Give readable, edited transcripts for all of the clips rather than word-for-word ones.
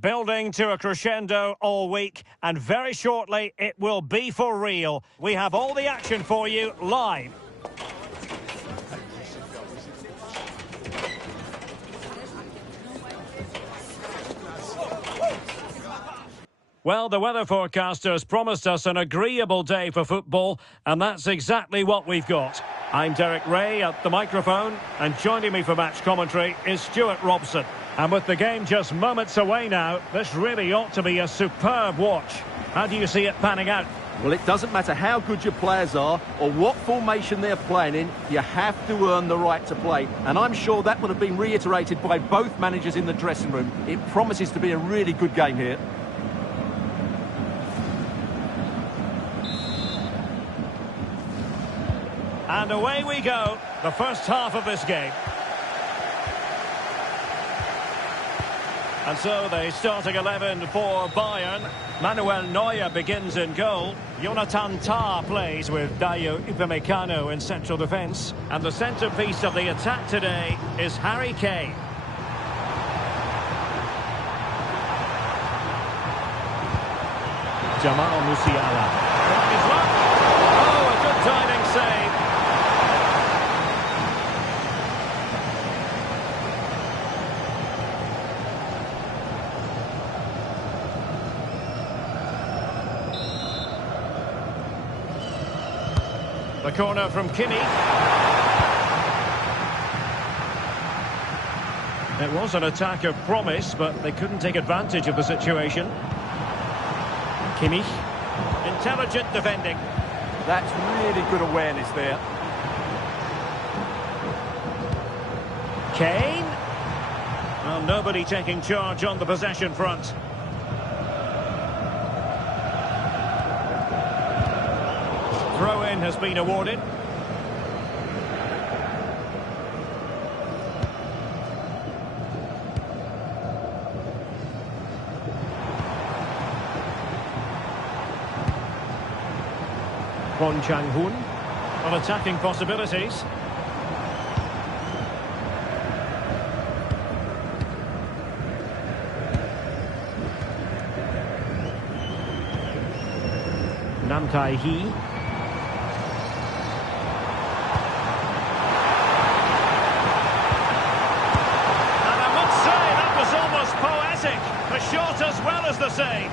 Building to a crescendo all week, and very shortly it will be for real. We have all the action for you live. Well, the weather forecasters promised us an agreeable day for football, and that's exactly what we've got. I'm Derek Ray at the microphone, and joining me for match commentary is Stuart Robson. And with the game just moments away now, this really ought to be a superb watch. How do you see it panning out? Well, it doesn't matter how good your players are or what formation they're playing in, you have to earn the right to play. And I'm sure that would have been reiterated by both managers in the dressing room. It promises to be a really good game here. And away we go, the first half of this game. And so the starting 11 for Bayern. Manuel Neuer begins in goal. Jonathan Tah plays with Dayo Upamecano in central defence. And the centrepiece of the attack today is Harry Kane. Jamal Musiala. Oh, a good diving save. The corner from Kimmich. It was an attack of promise, but they couldn't take advantage of the situation. Kimmich. Intelligent defending. That's really good awareness there. Kane. Well, nobody taking charge on the possession front. Throw-in has been awarded. Kwon Chang-hoon on attacking possibilities. Nam Tai-hee. The shot as well as the save.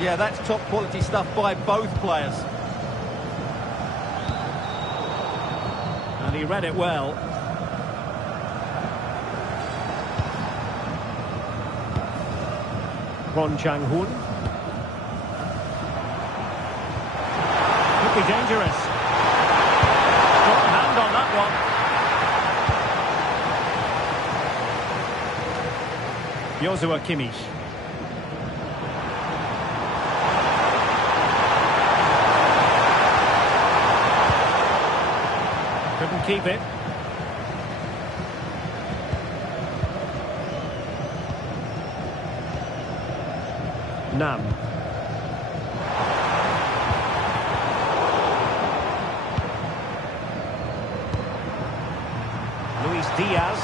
Yeah, that's top quality stuff by both players. And he read it well. Kwon Chang-hoon. Could be dangerous. Strong hand on that one. Joshua Kimmich. Couldn't keep it. Nam. Luis Diaz.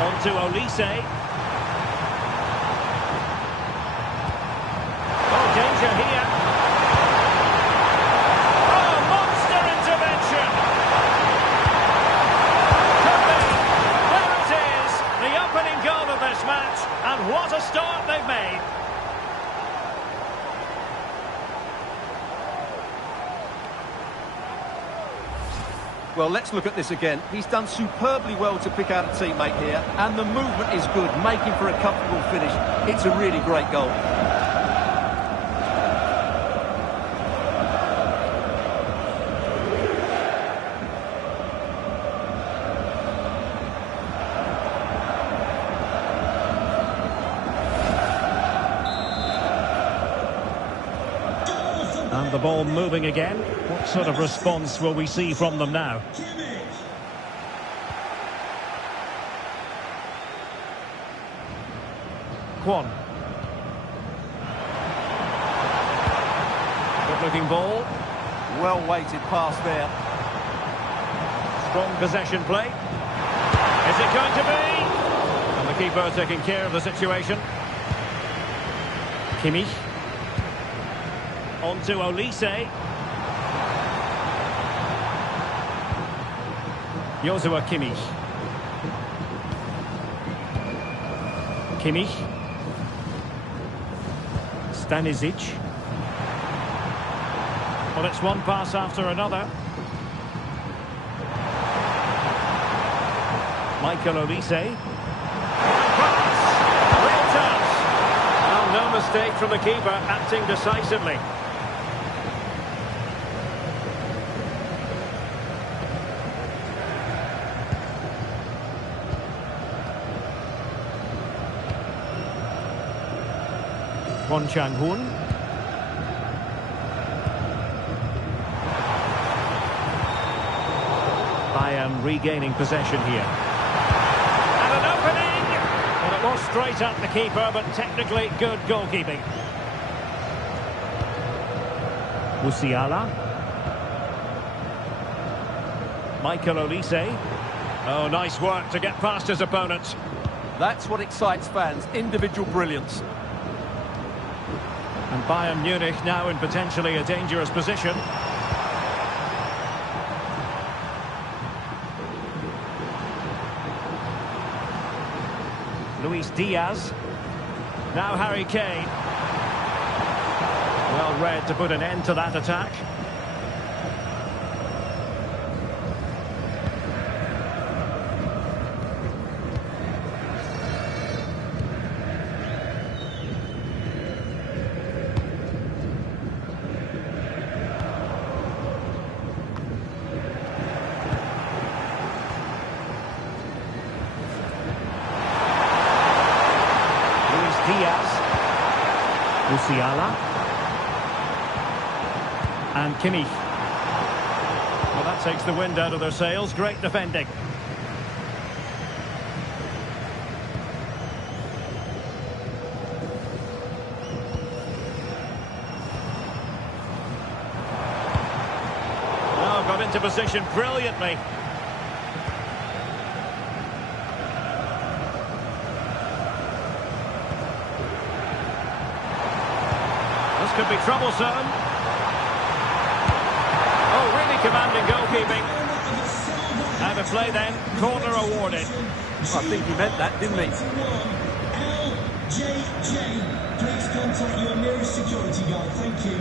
On to Olise. Oh, danger here. Oh, monster intervention. Goal of this match, and what a start they've made. Well, let's look at this again. He's done superbly well to pick out a teammate here, and the movement is good, making for a comfortable finish. It's a really great goal. And the ball moving again. What sort of response will we see from them now? Kwon. Good-looking ball. Well-weighted pass there. Strong possession play. Is it going to be? And the keeper taking care of the situation. Kimmich. On to Olise. Joshua Kimmich. Kimmich. Stanisic. Well, it's one pass after another. Michael Olise. Pass! Real chance! Well, no mistake from the keeper, acting decisively. Kwon Chang-hoon. Bayern regaining possession here. And an opening! Well, it was straight at the keeper, but technically good goalkeeping. Musiala. Michael Olise. Oh, nice work to get past his opponents. That's what excites fans, individual brilliance. And Bayern Munich now in potentially a dangerous position. Luis Diaz. Now Harry Kane. Well read to put an end to that attack. Diaz. Musiala. And Kimmich. Well, that takes the wind out of their sails. Great defending. Oh, got into position brilliantly. Could be troublesome. Oh, really commanding goalkeeping. Out of play then, corner awarded. I think he meant that, didn't he? LJJ, please contact your nearest security guard. Thank you.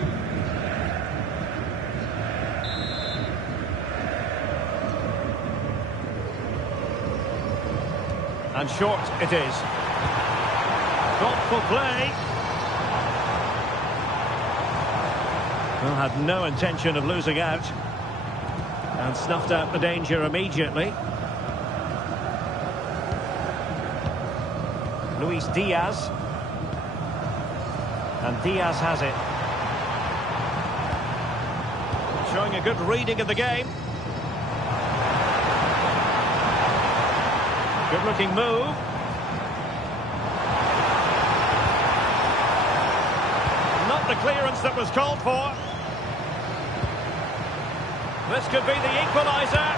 And short it is. Thoughtful play. Well, had no intention of losing out. And snuffed out the danger immediately. Luis Diaz. And Diaz has it. Showing a good reading of the game. Good looking move. Not the clearance that was called for. This could be the equaliser.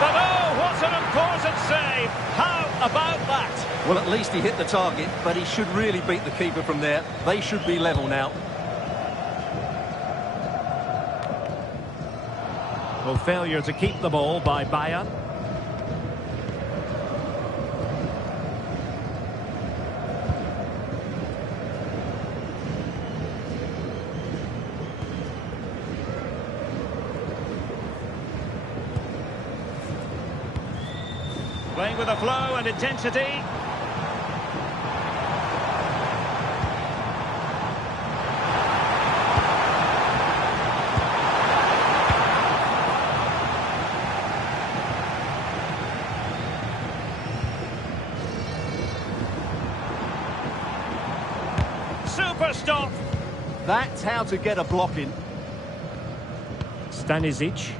But oh, what an important save. How about that? Well, at least he hit the target, but he should really beat the keeper from there. They should be level now. Well, failure to keep the ball by Bayern. Playing with a flow and intensity. Super stop. That's how to get a block in. Stanisic.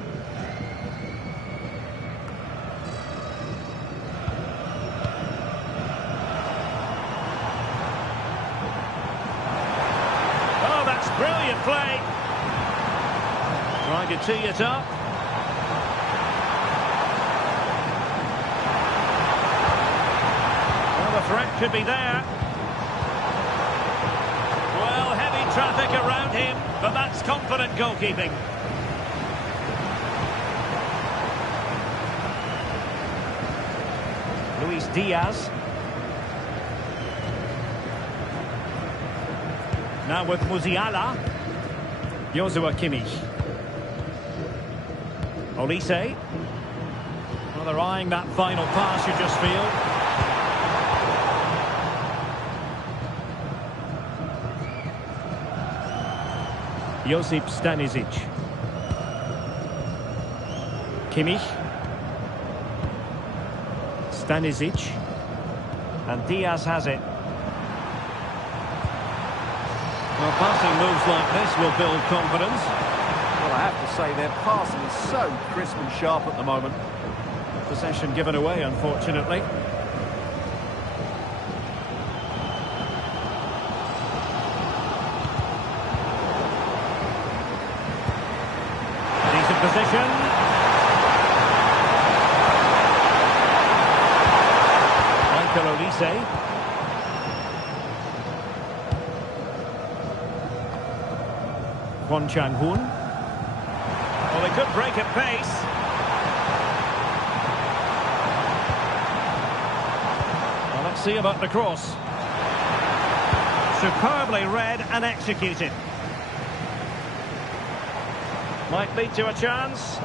Brilliant play. Trying to tee it up. Well, the threat could be there. Well, traffic around him, but that's confident goalkeeping. Luis Diaz. Now with Musiala. Joshua Kimmich. Olise. Well, they're eyeing that final pass, you just feel. Josip Stanisic. Kimmich. Stanisic. And Diaz has it. Well, passing moves like this will build confidence. Well, I have to say their passing is so crisp and sharp at the moment. Possession given away, unfortunately. Decent position. Michael Olise. Kwon Chang-hoon. Well, they could break at pace. Well, let's see about the cross. Superbly read and executed. Might lead to a chance.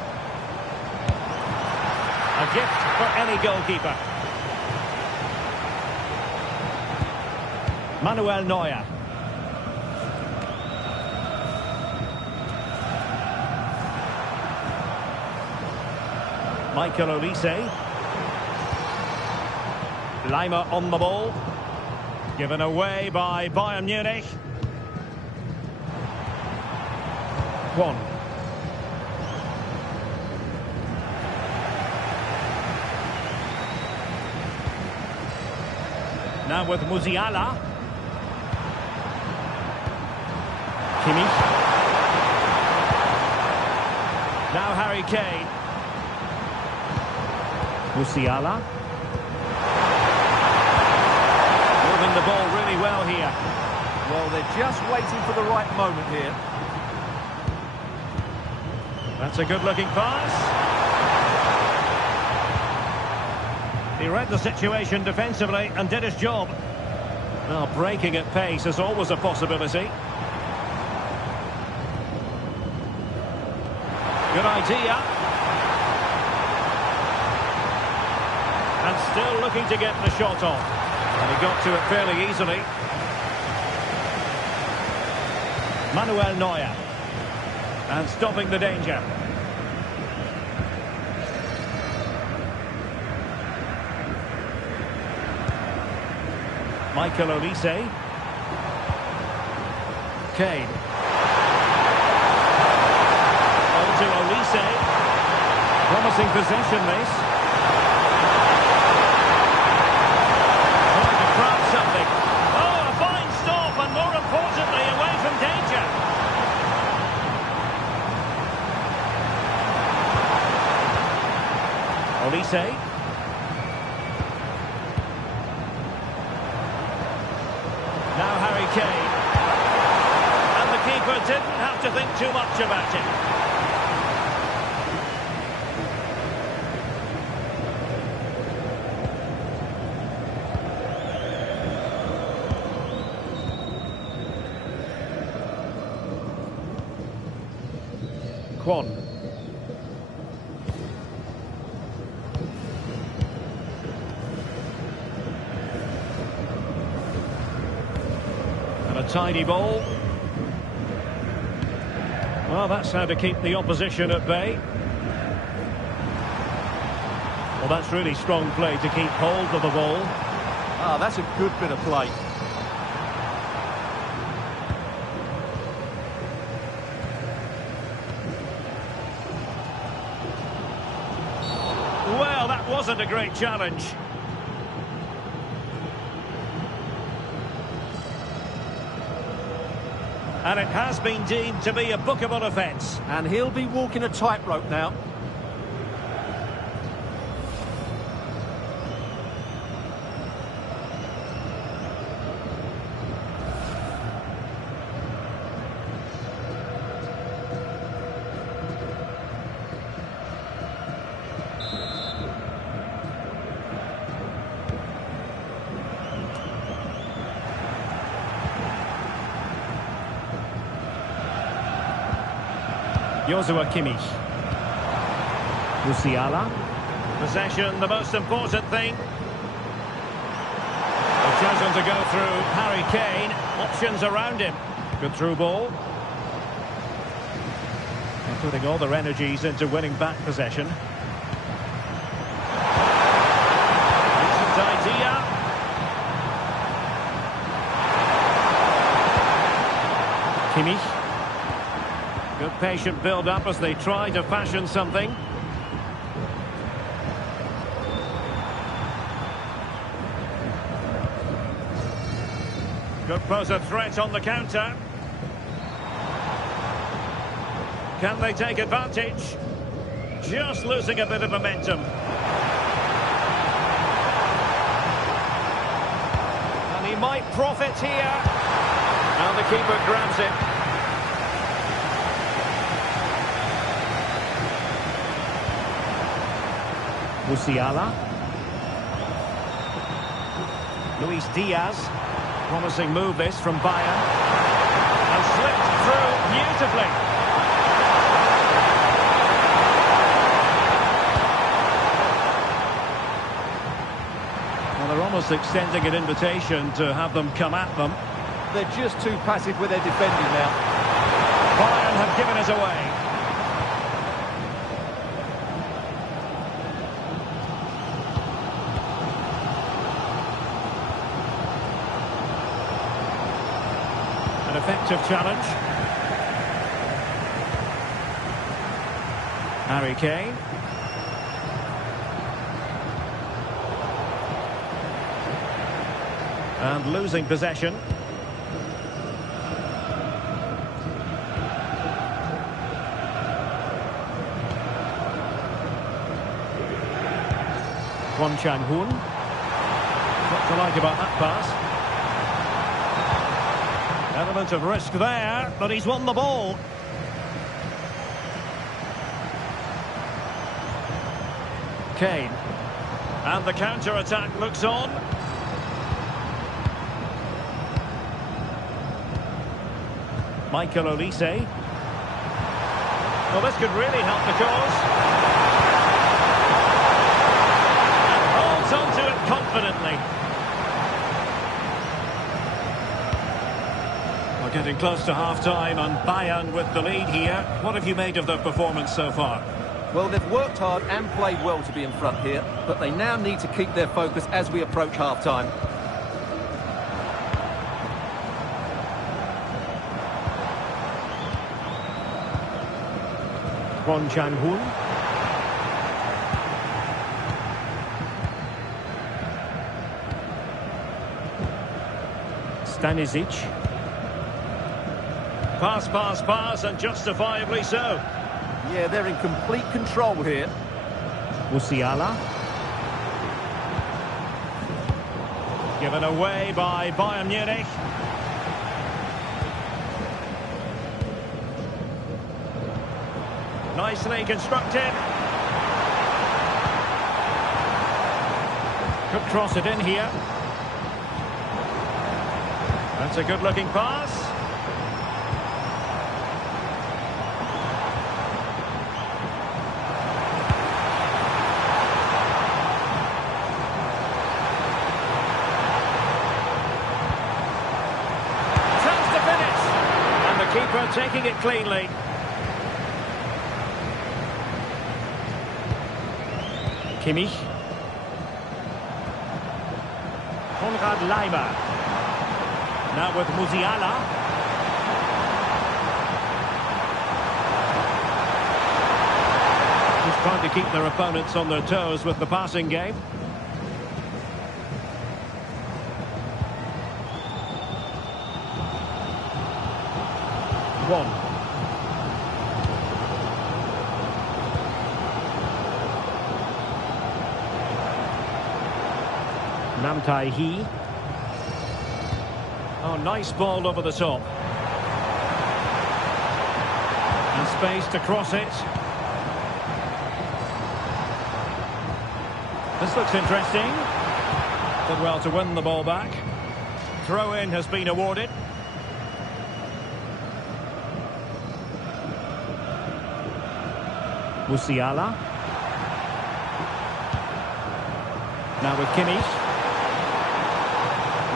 A gift for any goalkeeper. Manuel Neuer. Michael Olise. Lima on the ball. Given away by Bayern Munich. Kwon. Now with Musiala. Kimmich. Now Harry Kane. Musiala. Moving the ball really well here. Well, they're just waiting for the right moment here. That's a good-looking pass. He read the situation defensively and did his job. Well, breaking at pace is always a possibility. Good idea. And still looking to get the shot off. And he got to it fairly easily. Manuel Neuer. And stopping the danger. Michael Olise. Kane. On to Olise. Promising possession, this. Trying to craft something. Oh, a fine stop, and more importantly, away from danger. Olise. Now Harry Kane. And the keeper didn't have to think too much about it. Kwon. And a tidy ball. Well, that's how to keep the opposition at bay. Well, that's really strong play to keep hold of the ball. Ah, that's a good bit of play. Well, that wasn't a great challenge. And it has been deemed to be a bookable offence. And he'll be walking a tightrope now. Joshua Kimmich. Musiala. Possession, the most important thing. They've chosen to go through Harry Kane. Options around him. Good through ball. They're putting all their energies into winning back possession. Decent idea. Kimmich. Good patient build-up as they try to fashion something. Could pose a threat on the counter. Can they take advantage? Just losing a bit of momentum. And he might profit here. And the keeper grabs it. Musiala. Luis Diaz. Promising move this from Bayern. And slipped through beautifully. Well, they're almost extending an invitation to have them come at them. They're just too passive with their defending now. Bayern have given us away. An effective challenge. Harry Kane. And losing possession. Kwon Chang-hoon. What to like about that pass? Element of risk there, but he's won the ball. Kane. And the counter-attack looks on. Michael Olise. Well, this could really help the cause. And holds on to it confidently. We're getting close to half-time and Bayern with the lead here. What have you made of their performance so far? Well, they've worked hard and played well to be in front here, but they now need to keep their focus as we approach half-time. Kwon Chang-hoon. Stanisic. Pass, and justifiably so. Yeah, they're in complete control here. Musiala. Given away by Bayern Munich. Nicely constructed. Could cross it in here. That's a good-looking pass. Chance to finish. And the keeper taking it cleanly. Kimmich. Konrad Leiber. Now with Musiala. Just trying to keep their opponents on their toes with the passing game. One. Nam Tai-hee. Oh, nice ball over the top. And space to cross it. This looks interesting. Did well to win the ball back. Throw-in has been awarded. Musiala. Now with Kimmich.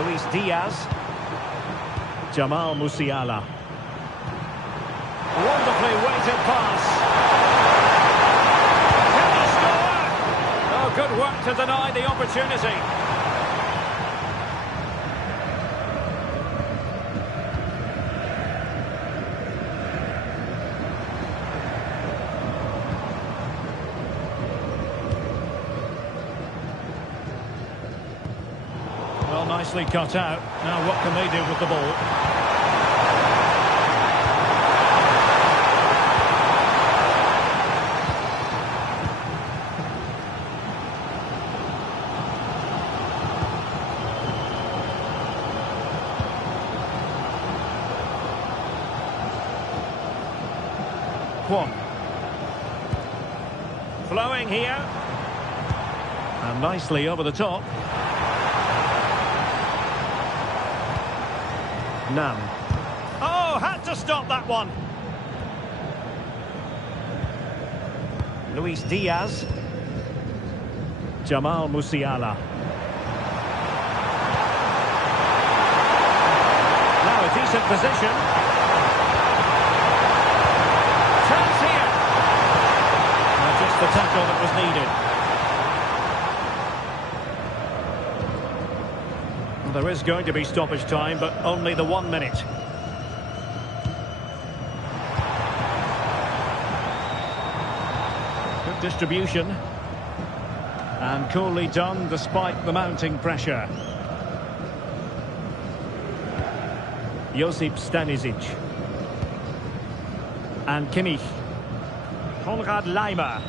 Luis Diaz. Jamal Musiala. Wonderfully weighted pass. Can he score? Oh, good work to deny the opportunity. Well, nicely cut out. Now what can they do with the ball? Flowing here. And nicely over the top. Nam. Oh, had to stop that one. Luis Diaz. Jamal Musiala. Now a decent position. Chance here. Just the tackle that was needed. Well, there is going to be stoppage time, but only the 1 minute. Good distribution. And coolly done despite the mounting pressure. Josip Stanisic. And Kimmich. Konrad Laimer.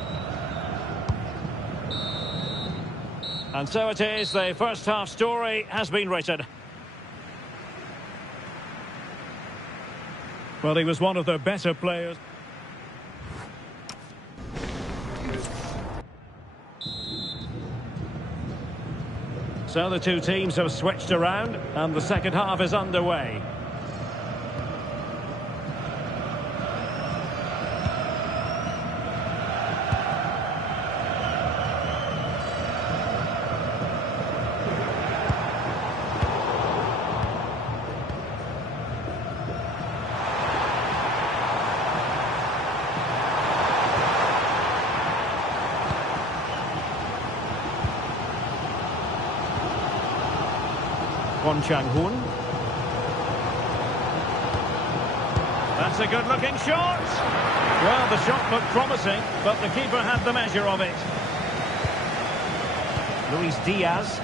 And so it is, the first half story has been written. Well, he was one of the better players. So the two teams have switched around and the second half is underway. Kwon Chang-hoon. That's a good-looking shot. Well, the shot looked promising, but the keeper had the measure of it. Luis Diaz.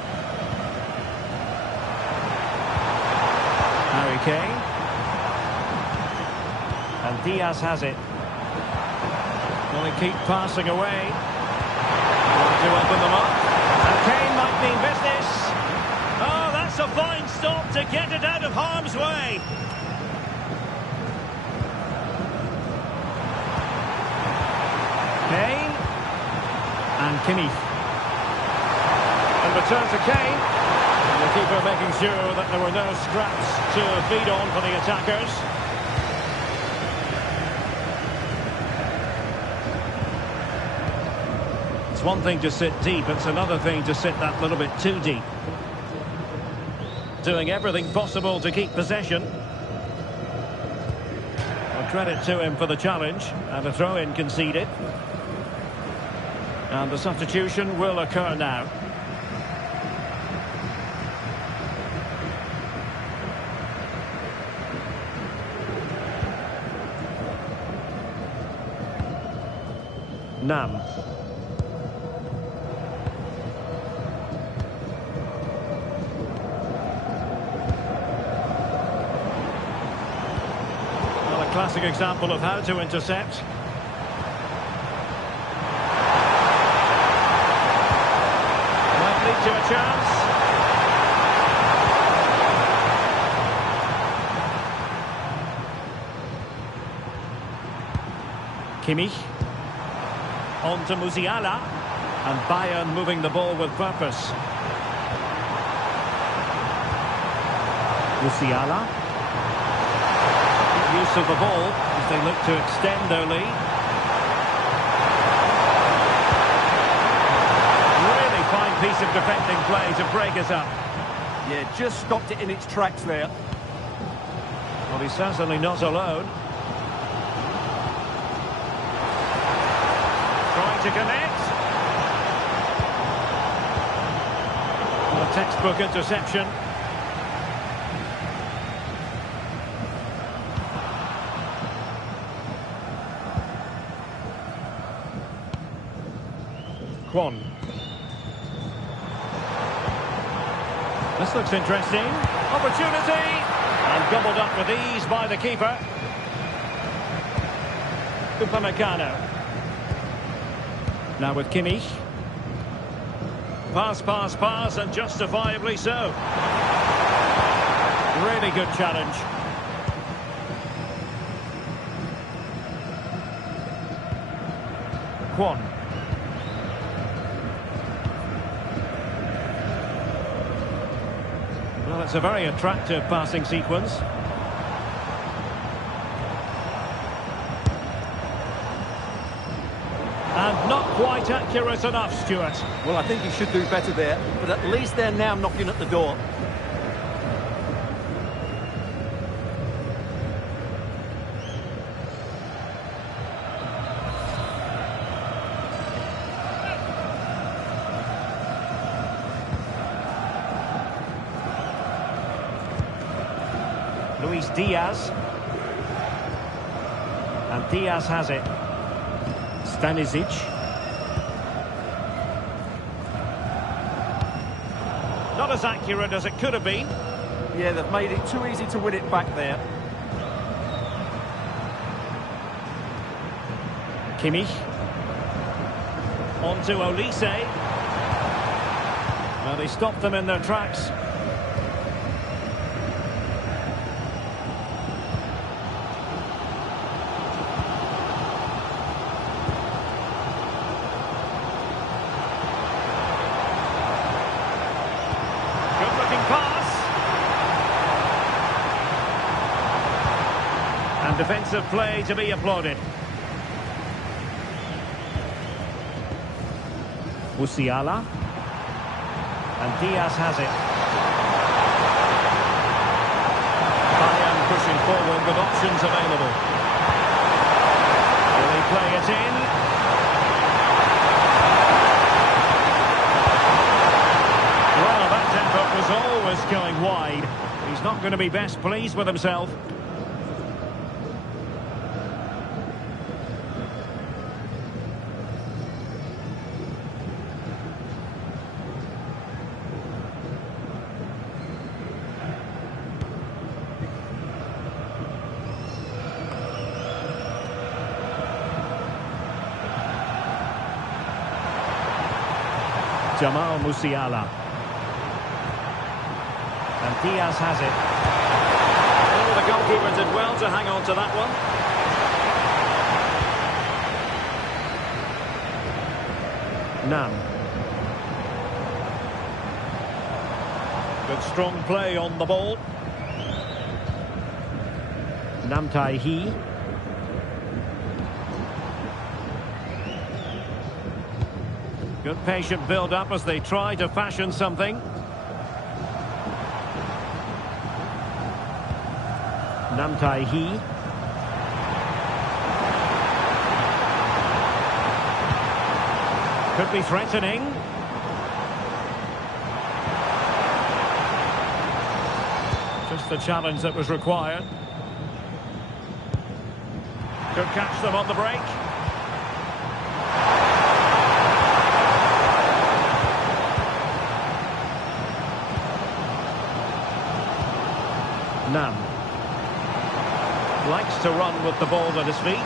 Harry Kane. And Diaz has it. Will he keep passing away? Trying to open them up. And Kane might mean business. Oh, that's a fine stop to get it out of harm's way. Kane. And Kimmich. And return to Kane. And the keeper making sure that there were no scraps to feed on for the attackers. It's one thing to sit deep, it's another thing to sit that little bit too deep. Doing everything possible to keep possession. Well, credit to him for the challenge, and a throw-in conceded. And the substitution will occur now. Nam. Classic example of how to intercept. Might lead to a chance. Kimmich. On to Musiala. And Bayern moving the ball with purpose. Musiala. Use of the ball as they look to extend their lead. piece of defending play to break us up. Yeah, just stopped it in its tracks there. Well, he's certainly not alone. Trying to connect. A textbook interception. Kwon. This looks interesting. Opportunity! And gobbled up with ease by the keeper. Upamecano. Now with Kimmich. Pass, pass, pass, and justifiably so. Really good challenge. Kwon. Well, it's a very attractive passing sequence. And not quite accurate enough, Stuart. Well, I think he should do better there, but at least they're now knocking at the door. Luis Diaz. And Diaz has it. Stanisic. Not as accurate as it could have been. Yeah, they've made it too easy to win it back there. Kimmich. On to Olise. Well, they stopped them in their tracks. And defensive play to be applauded. Musiala. And Diaz has it. Bayern pushing forward with options available. Will he play it in? Well, that effort was always going wide. He's not going to be best pleased with himself. Jamal Musiala. And Diaz has it. Oh, the goalkeeper did well to hang on to that one. Nam. Good strong play on the ball. Nam Tai-hee. Good patient build-up as they try to fashion something. Nam Tai-hee. Could be threatening. Just the challenge that was required. Could catch them on the break. Nam likes to run with the ball at his feet.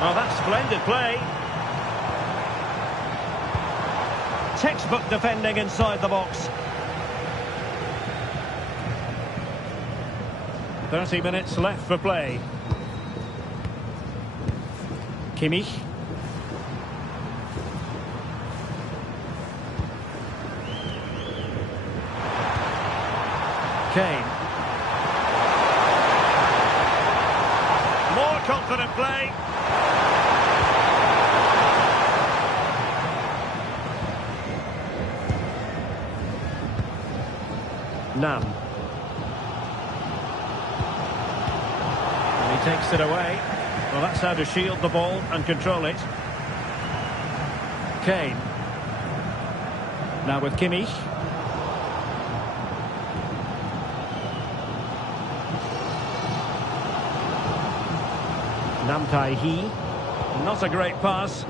Oh, that's splendid play. Textbook defending inside the box. 30 minutes left for play. Kimmich. Kane. play. Nam. And he takes it away. Well, that's how to shield the ball and control it. Kane. Now with Kimmich. Nam Tai-hee. Not a great pass.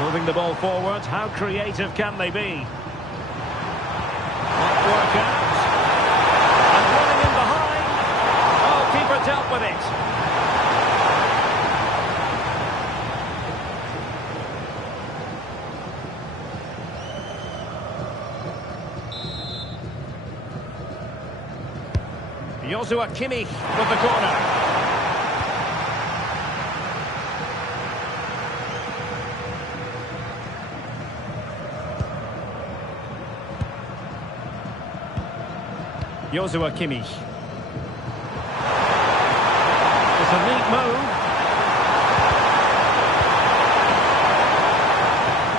Moving the ball forward. How creative can they be? Might work out. And running in behind. Oh, keeper dealt with it. Joshua Kimmich with the corner. Joshua Kimmich. It's a neat move.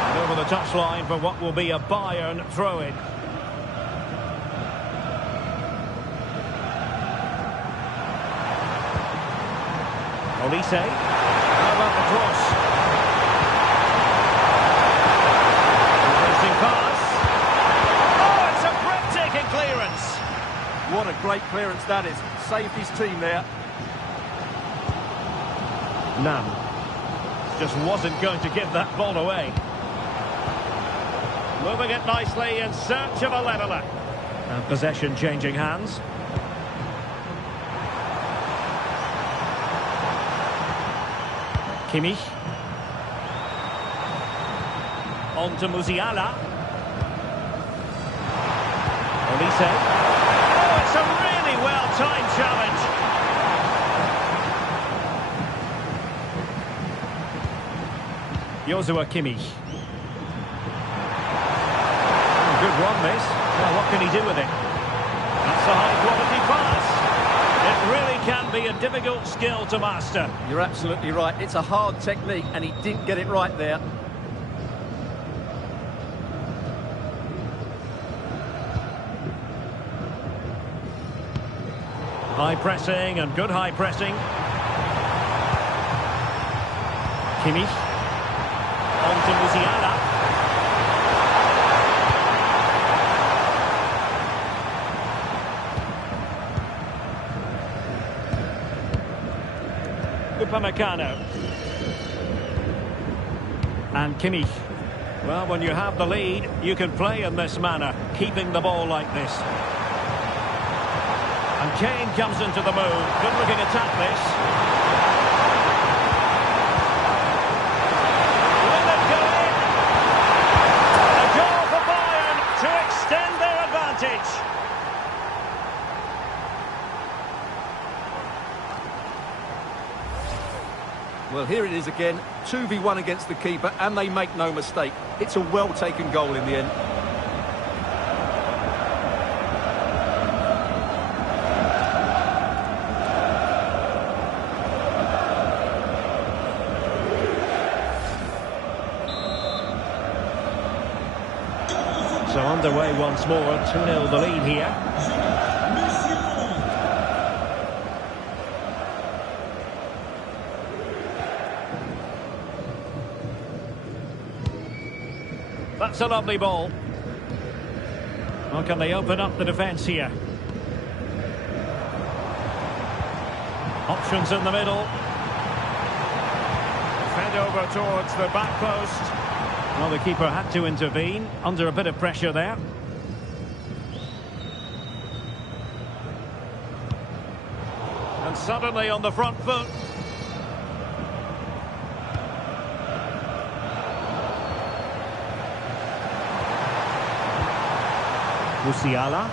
And over the touchline for what will be a Bayern throw-in. Olise. How about the cross? Interesting pass. Oh, it's a breathtaking clearance. What a great clearance that is. Saved his team there. Nam. Just wasn't going to give that ball away. Moving it nicely in search of a leveller. And possession changing hands. Kimmich. On to Musiala. Olise. Oh, it's a really well-timed challenge. Joshua Kimmich. Good run, this. Well, what can he do with it? That's a high-quality pass. It really can be a difficult skill to master. You're absolutely right. It's a hard technique, and he didn't get it right there. High pressing and good high pressing. Kimmich. On to Musiala. Upamecano. And Kimmich. Well, when you have the lead, you can play in this manner, keeping the ball like this. And Kane comes into the move. Good looking attack, this. Will it go in? A goal for Bayern to extend their advantage. Well, here it is again. 2v1 against the keeper, and they make no mistake. It's a well-taken goal in the end. So underway once more, 2-0 the lead here. That's a lovely ball. How can they open up the defence here? Options in the middle. Fed over towards the back post. Well, the keeper had to intervene, under a bit of pressure there. And suddenly on the front foot. Musiala.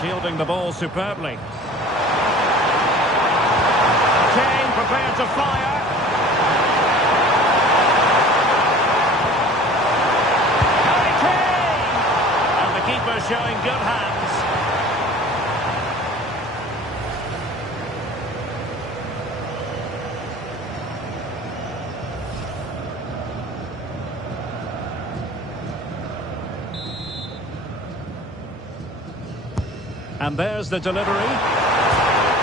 Shielding the ball superbly. Kane prepared to fire. Keeper showing good hands. And there's the delivery.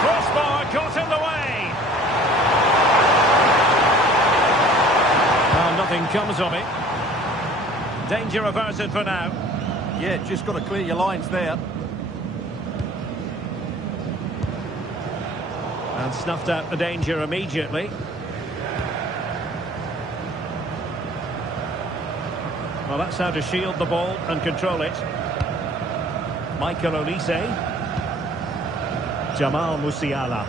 Crossbar caught in the way. Well, nothing comes of it. Danger averted for now. Yeah, just got to clear your lines there. And snuffed out the danger immediately. Well, that's how to shield the ball and control it. Michael Olise. Jamal Musiala.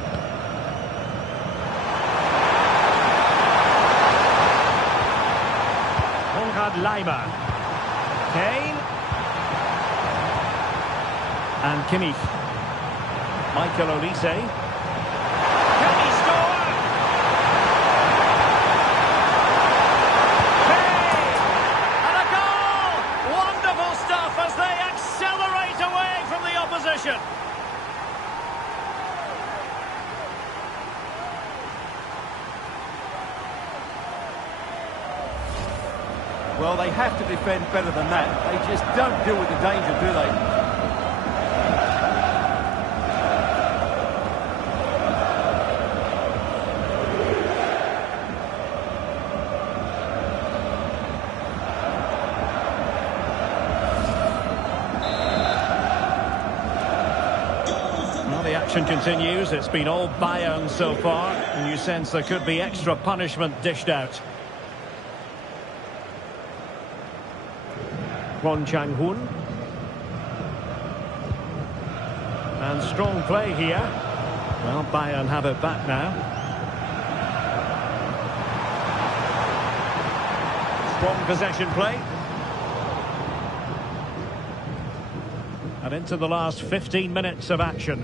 Konrad Laimer. Kane. And Kimmich. Michael Olise. Can he score? Kane! And a goal! Wonderful stuff as they accelerate away from the opposition. Well, they have to defend better than that. They just don't deal with the danger, do they? Well, the action continues. It's been all Bayern so far, and you sense there could be extra punishment dished out. Kwon Chang-hoon. And strong play here. Well, Bayern have it back now. Strong possession play. And into the last 15 minutes of action.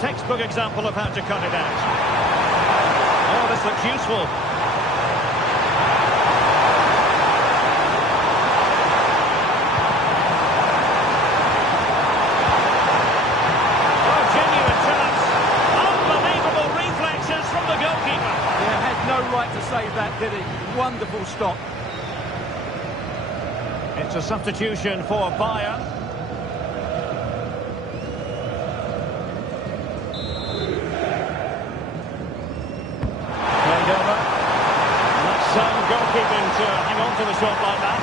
Textbook example of how to cut it out. Oh, this looks useful. Oh, genuine chance. Unbelievable reflexes from the goalkeeper. Yeah, had no right to save that, did he? Wonderful stop. It's a substitution for Bayern. Some goalkeeping to hang on to the shot like that.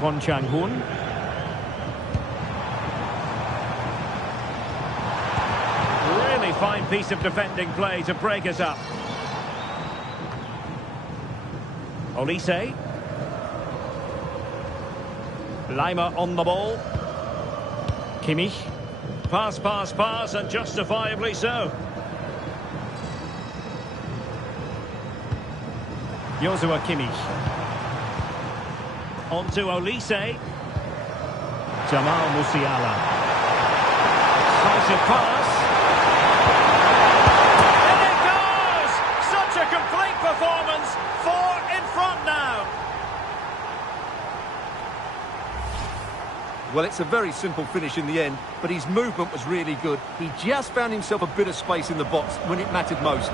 Kwon Chang-hoon. Fine piece of defending play to break us up. Olise. Laimer on the ball. Kimmich. Pass, pass, pass, and justifiably so. Joshua Kimmich. On to Olise. Jamal Musiala. Decisive pass. Complete performance, 4 in front now. Well, it's a very simple finish in the end, but his movement was really good. He just found himself a bit of space in the box when it mattered most.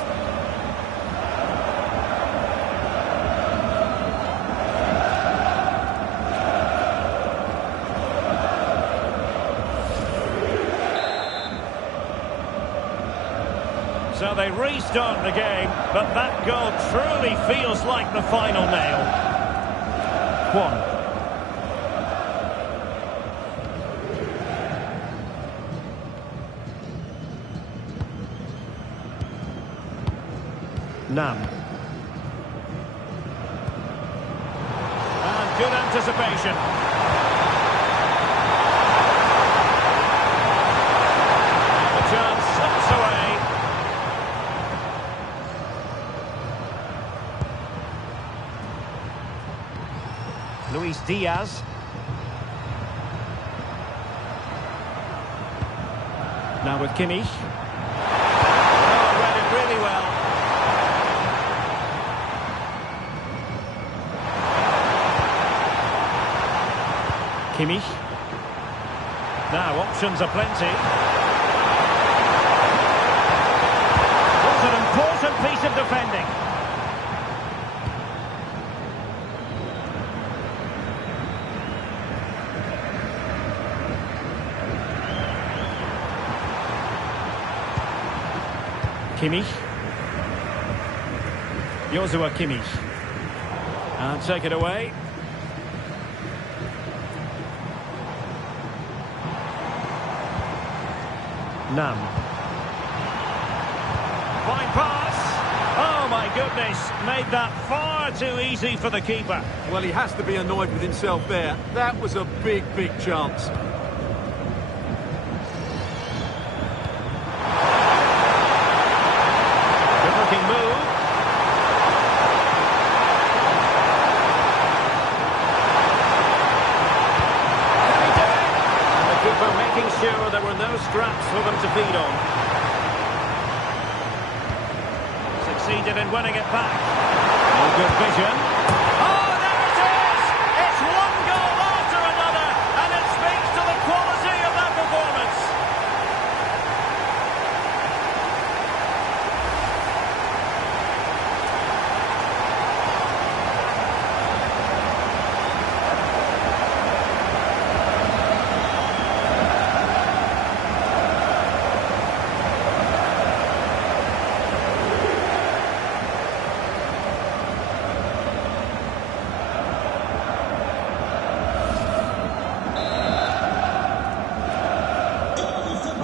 So they restart the game, but that goal truly feels like the final nail. Kwon. Nam. And good anticipation. The chance slips away. Luis Diaz. Now with Kimmich. Oh, read it really well. Kimmich. Now options are plenty. What an important piece of defending. Kimmich. Joshua Kimmich. And take it away. Nam. Fine pass. Oh my goodness, made that far too easy for the keeper. Well, he has to be annoyed with himself there. That was a big, big chance. Good looking move. Keeper making sure there were no scraps for them to feed on. Succeeded in winning it back. Oh, good vision. Oh, there it is! It's one goal after another, and it speaks to the quality of that performance.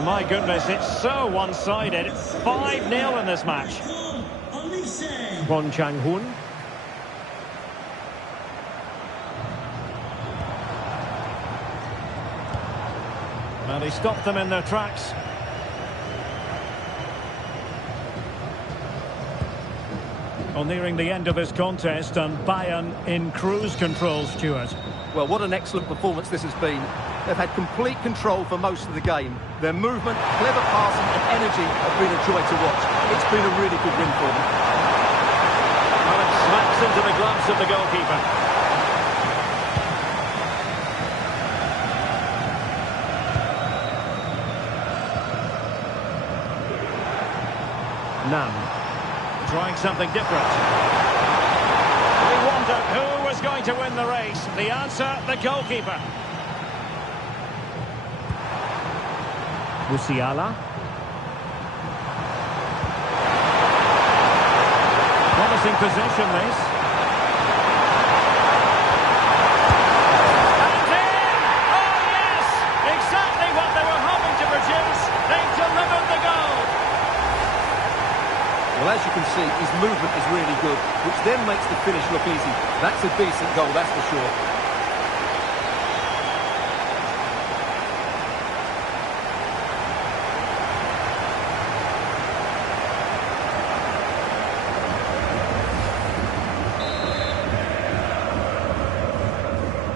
My goodness, it's so one-sided. 5-0 in this match. Kwon Chang-hoon. Well, he stopped them in their tracks. Well, nearing the end of this contest, and Bayern in cruise control, Stuart. Well, what an excellent performance this has been. They've had complete control for most of the game. Their movement, clever passing and energy have been a joy to watch. It's been a really good win for them. Well, it smacks into the gloves of the goalkeeper. Nam. Trying something different. We wondered who was going to win the race. The answer, the goalkeeper. Musiala. Promising possession, this. And in! Oh, yes! Exactly what they were hoping to produce. They've delivered the goal. Well, as you can see, his movement is really good, which then makes the finish look easy. That's a decent goal, that's for sure.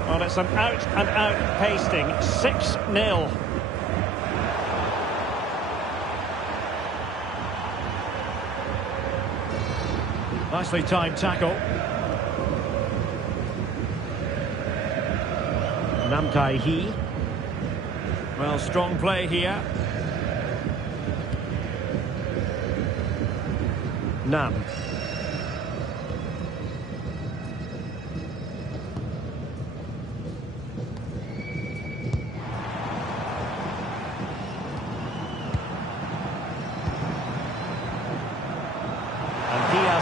Well, it's an out-and-out pasting. 6-0. Nicely timed tackle. Nam Tai-hee. Well, strong play here. Nam.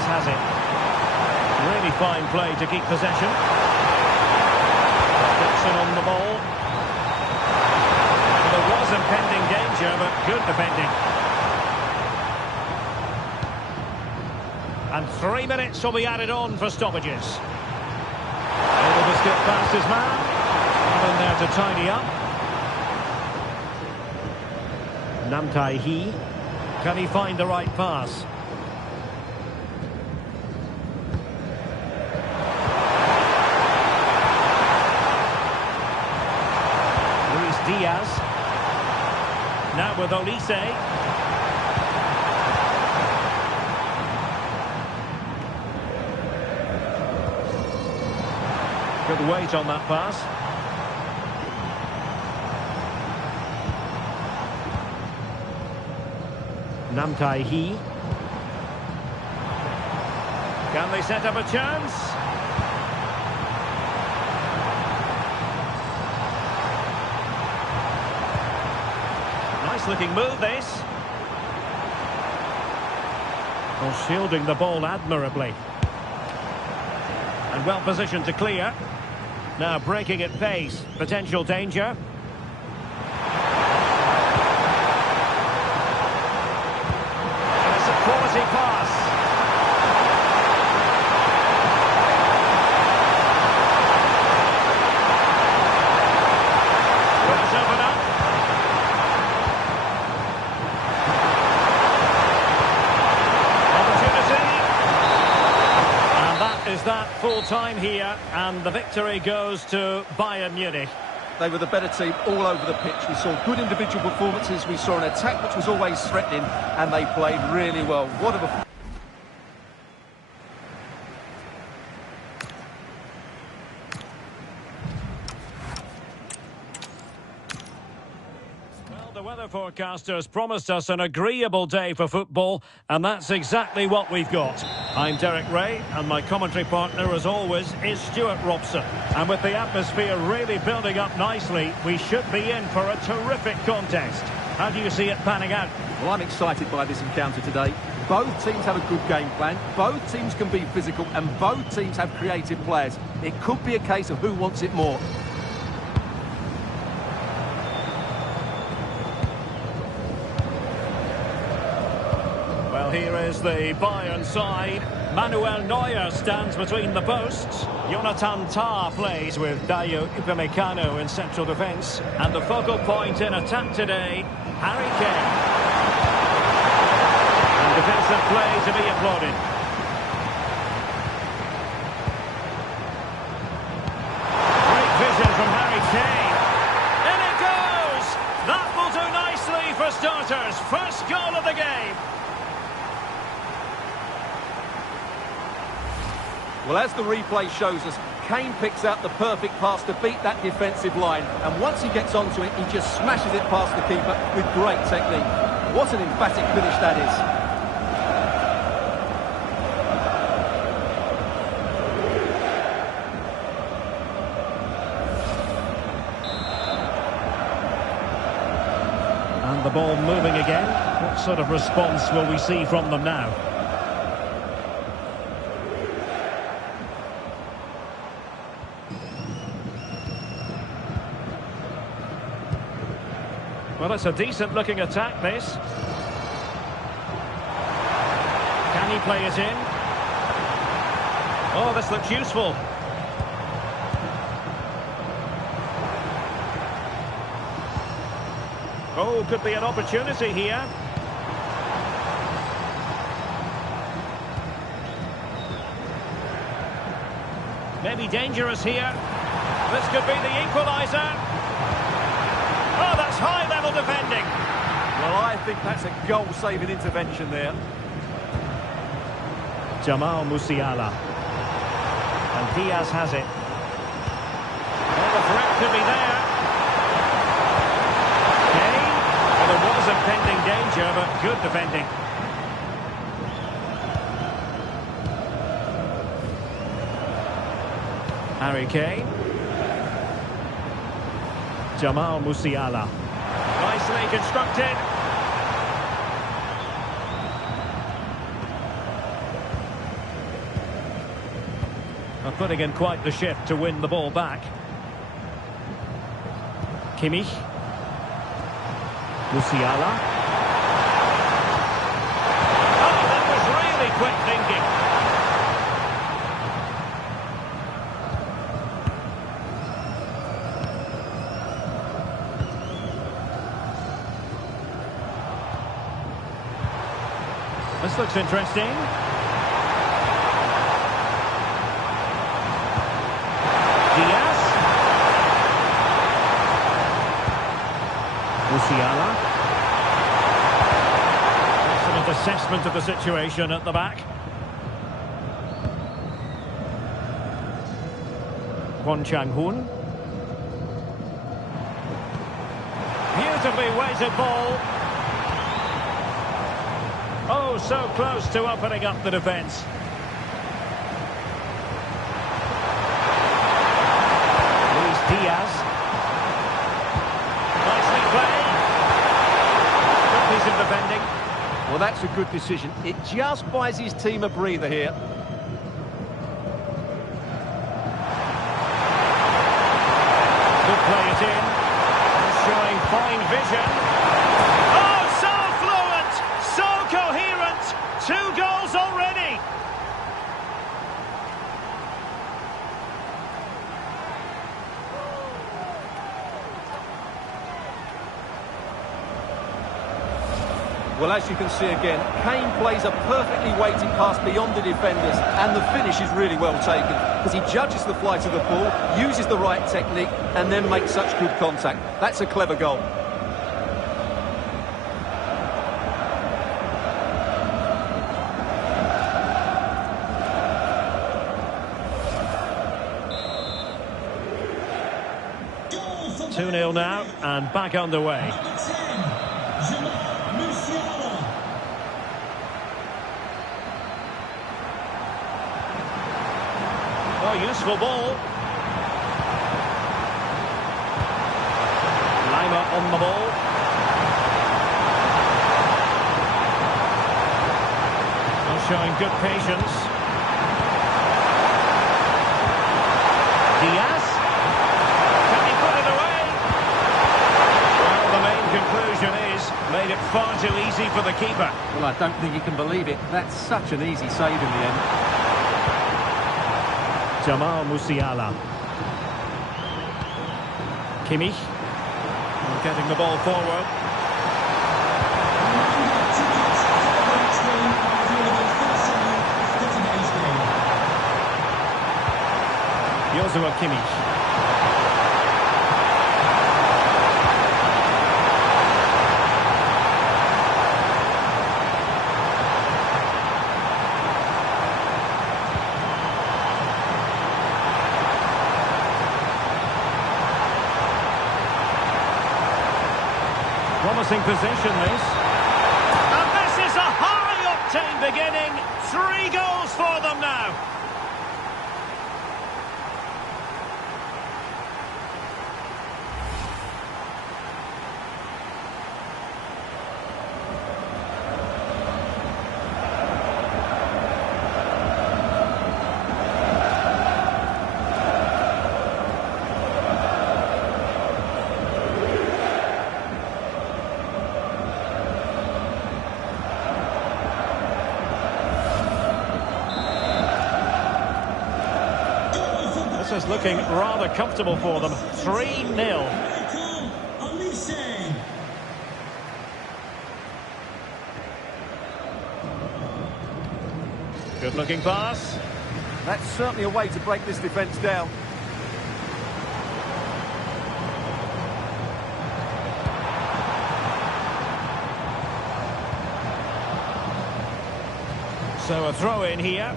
Has it. Really fine play to keep possession. Dixon on the ball. There was impending danger, but good defending. And 3 minutes will be added on for stoppages. Able to skip past his man. And there to tidy up. Nam Tai-hee. Can he find the right pass? Diaz. Now with Olise. Good weight on that pass. Nam Tai-hee. Can they set up a chance? Nice looking move this. Oh, shielding the ball admirably. And well positioned to clear. Now breaking at pace. Potential danger. It's a quality pass. Let's open up. Opportunity. And that is that full time here. And the victory goes to Bayern Munich. They were the better team all over the pitch. We saw good individual performances. We saw an attack which was always threatening, and they played really well. What a... The weather forecasters promised us an agreeable day for football, and that's exactly what we've got. I'm Derek Ray, and my commentary partner, as always, is Stuart Robson. And with the atmosphere really building up nicely, we should be in for a terrific contest. How do you see it panning out? Well, I'm excited by this encounter today. Both teams have a good game plan, both teams can be physical, and both teams have creative players. It could be a case of who wants it more. Here is the Bayern side. Manuel Neuer stands between the posts. Jonathan Tah plays with Dayo Upamecano in central defence. And the focal point in attack today, Harry Kane. And defensive play to be applauded. Great vision from Harry Kane. In it goes! That will do nicely for starters. First goal of the game. Well, as the replay shows us, Kane picks out the perfect pass to beat that defensive line. And once he gets onto it, he just smashes it past the keeper with great technique. What an emphatic finish that is. And the ball moving again. What sort of response will we see from them now? Well, it's a decent-looking attack, this. Can he play it in? Oh, this looks useful. Oh, could be an opportunity here. Maybe dangerous here. This could be the equaliser. Oh, that's high-level defending. Well, I think that's a goal-saving intervention there. Jamal Musiala. And Diaz has it. Well, the threat could be there. Kane. Well, there was impending danger, but good defending. Harry Kane. Jamal Musiala. Nicely constructed. Putting in quite the shift to win the ball back. Kimmich. Musiala. Oh, that was really quick thinking. This looks interesting. Diaz. Musiala. assessment of the situation at the back. Kwon Chang-hoon. Beautifully weighted ball. Oh, so close to opening up the defence. Diaz. Nicely played. Good piece of defending. Well, that's a good decision. It just buys his team a breather here. Good play it in. Showing fine vision. Oh, so fluent! So coherent! 2 goals already! Well, as you can see again, Kane plays a perfectly weighted pass beyond the defenders, and the finish is really well taken, because he judges the flight of the ball, uses the right technique, and then makes such good contact. That's a clever goal. Goal for 2-0 now, and back underway. number 10, Oh, useful ball. Lima on the ball. Oh, showing good patience. Diaz. Can he put it away? Well, the main conclusion is, made it far too easy for the keeper. Well, I don't think you can believe it. That's such an easy save in the end. Jamal Musiala. Kimmich. Getting the ball forward. Joshua Kimmich. Promising position, this. And this is a high-octane beginning. 3 goals for them now. This is looking rather comfortable for them. 3-0. Good looking pass. That's certainly a way to break this defence down. So a throw in here.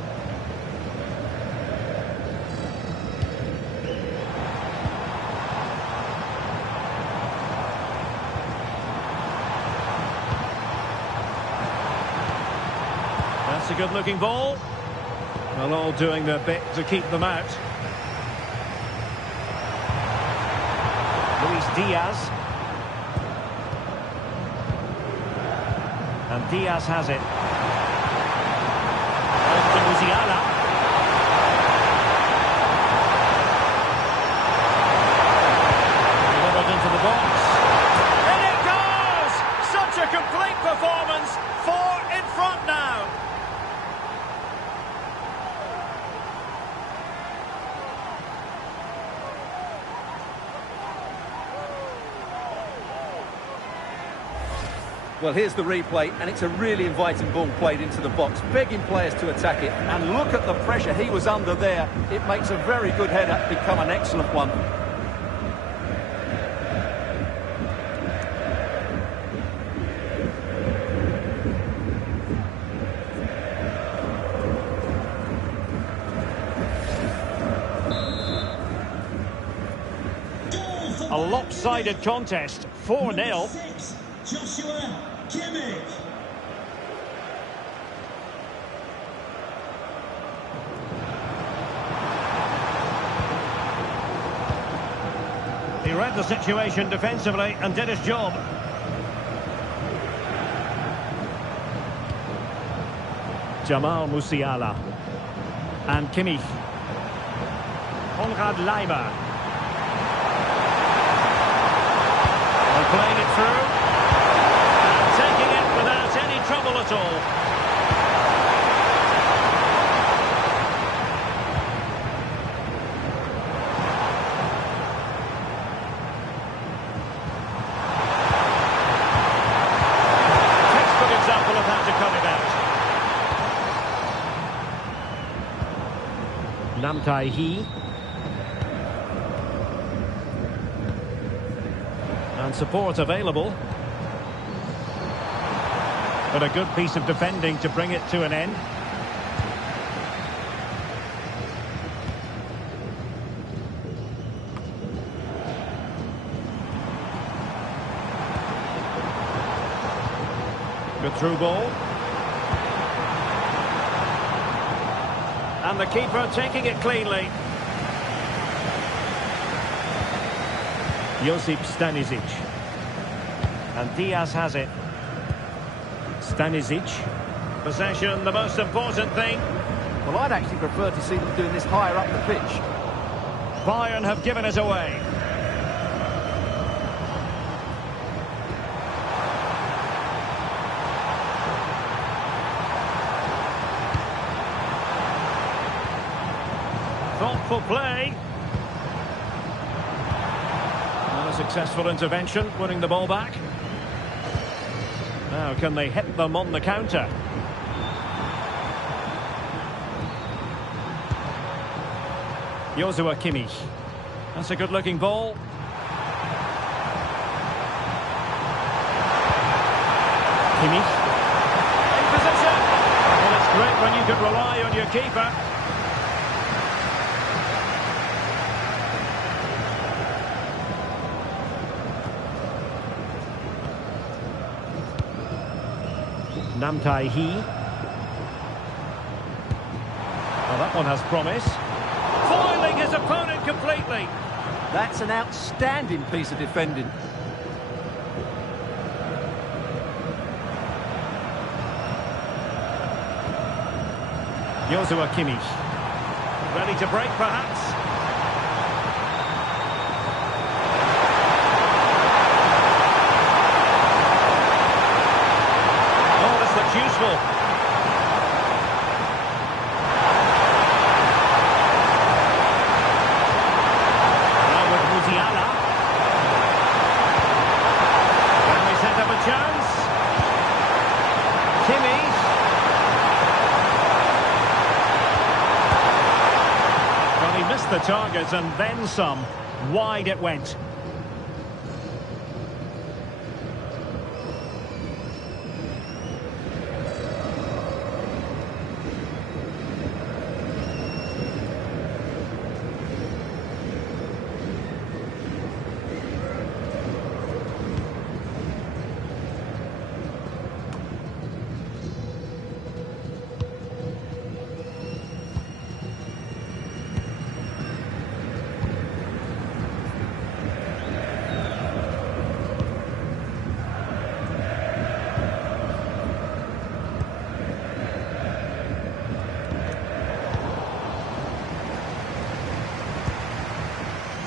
That's a good-looking ball. Well, all doing their bit to keep them out. Luis Diaz. And Diaz has it. Off to Musiala. Delivered into the box. And it goes! Such a complete performance. 4 in front now. Well, here's the replay, and it's a really inviting ball played into the box, begging players to attack it. And look at the pressure he was under there. It makes a very good header become an excellent one. A lopsided contest, 4-0. Number 6, Joshua Kimmich. He read the situation defensively and did his job. Jamal Musiala. And Kimmich. Konrad Leimer. They're playing it through. And taking it without any trouble at all. Textbook example of how to cut it out. Nam Tai-hee. And support available. But a good piece of defending to bring it to an end. Good through ball. And the keeper taking it cleanly. Josip Stanisic. And Diaz has it. Stanisic. Possession, the most important thing. Well, I'd actually prefer to see them doing this higher up the pitch. Bayern have given it away. Thoughtful play. And a successful intervention, winning the ball back. Now, can they hit them on the counter? Joshua Kimmich. That's a good-looking ball. Kimmich. In position. Well, it's great when you can rely on your keeper. Nam Tai-hee. Well, that one has promise. Foiling his opponent completely. That's an outstanding piece of defending. Joshua Kimmich. Ready to break, perhaps. Oh, this looks useful. Now with Musiala. Can we set up a chance? Kimmich. Well, he missed the target and then some. Wide it went.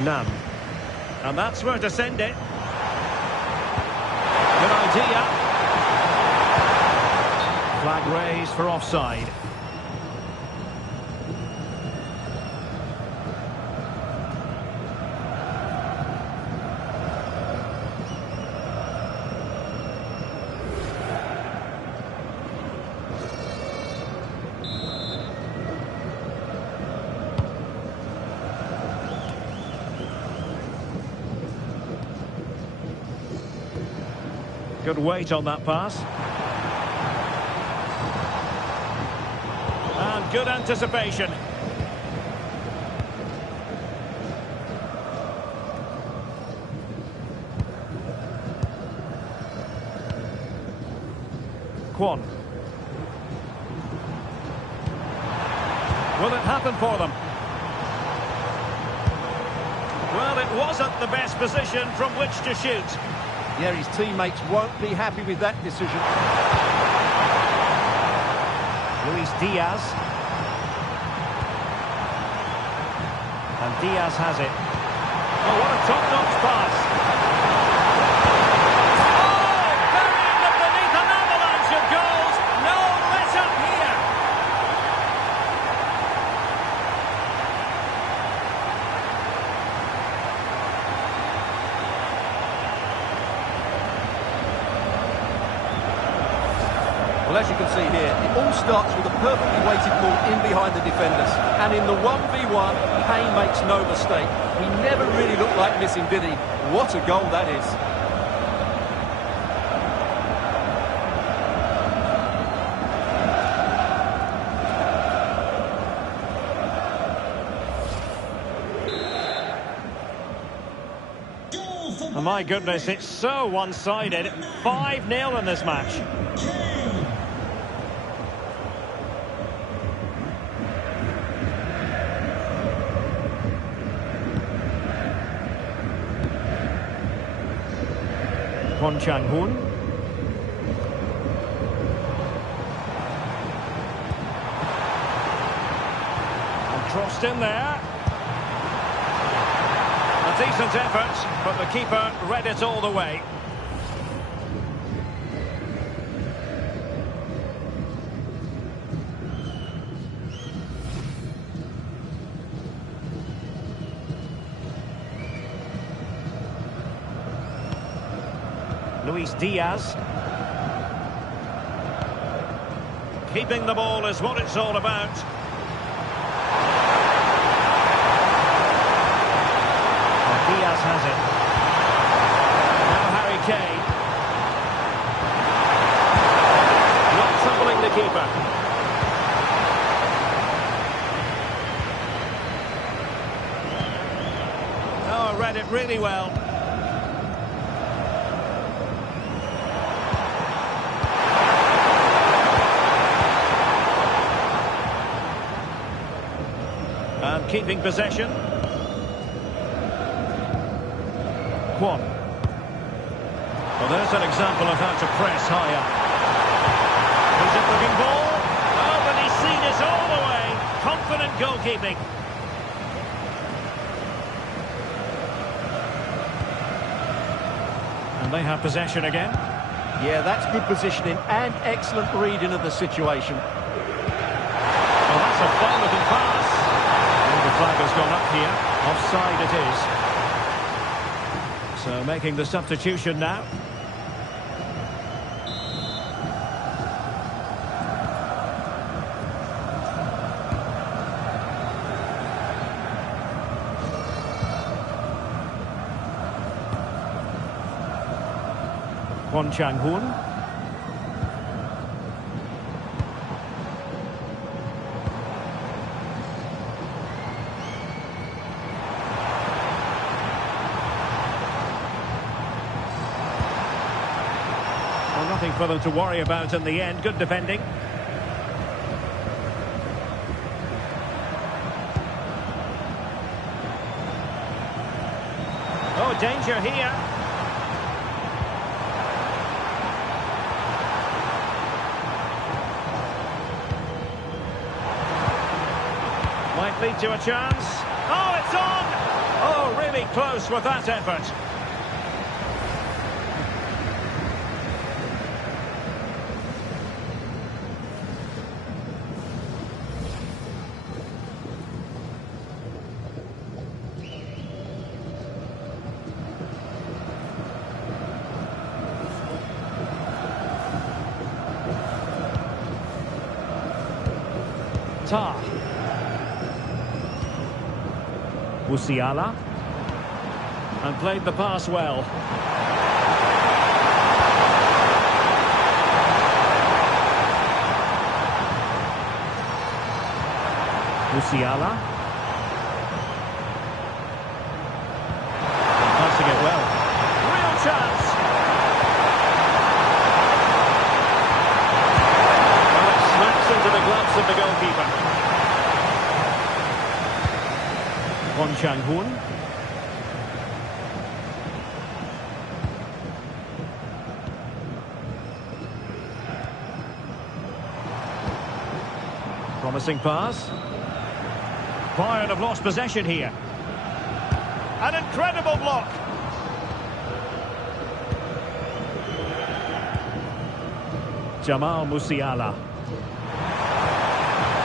None. And that's where to send it. Good idea. Flag raised for offside. Good weight on that pass. And good anticipation. Kwon. Will it happen for them? Well, it wasn't the best position from which to shoot. Yeah, his teammates won't be happy with that decision. Luis Diaz. And Diaz has it. Oh, what a top-notch pass. Oh, buried them beneath an avalanche of goals. No let-up here. Well, as you can see here, it all starts with a perfectly weighted ball in behind the defenders. And in the 1v1, Payne makes no mistake. He never really looked like missing, did he? What a goal that is. Oh, my goodness, it's so one-sided. 5-0 in this match. Kwon Chang-hoon. And crossed in there. A decent effort, but the keeper read it all the way. Luis Diaz. Keeping the ball is what it's all about. And Diaz has it. Now Harry Kane. Not troubling the keeper. Oh, read it really well. And keeping possession. Kwon. Well, there's an example of how to press high up. He's a looking ball. Oh, but he's seen it all the way. Confident goalkeeping. And they have possession again. Yeah, that's good positioning and excellent reading of the situation. Well, that's a fine-looking pass. The flag has gone up here. Offside it is. So making the substitution now. Kwon Chang-hoon. Nothing for them to worry about in the end. Good defending. Oh, danger here. Might lead to a chance. Oh, it's on! Oh, really close with that effort. Ta. Musiala. And played the pass well. Musiala. Passing it well. Real chance. Chang-hoon. Promising pass. Bayern have lost possession here. An incredible block. Jamal Musiala.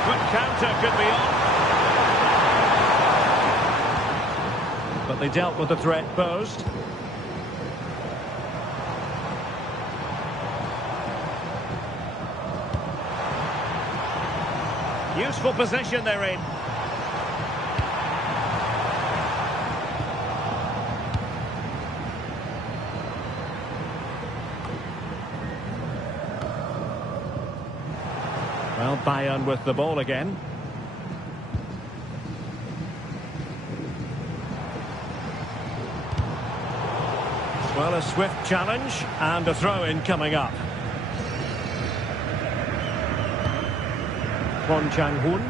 Good counter could be on. But they dealt with the threat posed. Useful position they're in. Well, Bayern with the ball again. Well, a swift challenge and a throw-in coming up. Kwon Chang-hoon.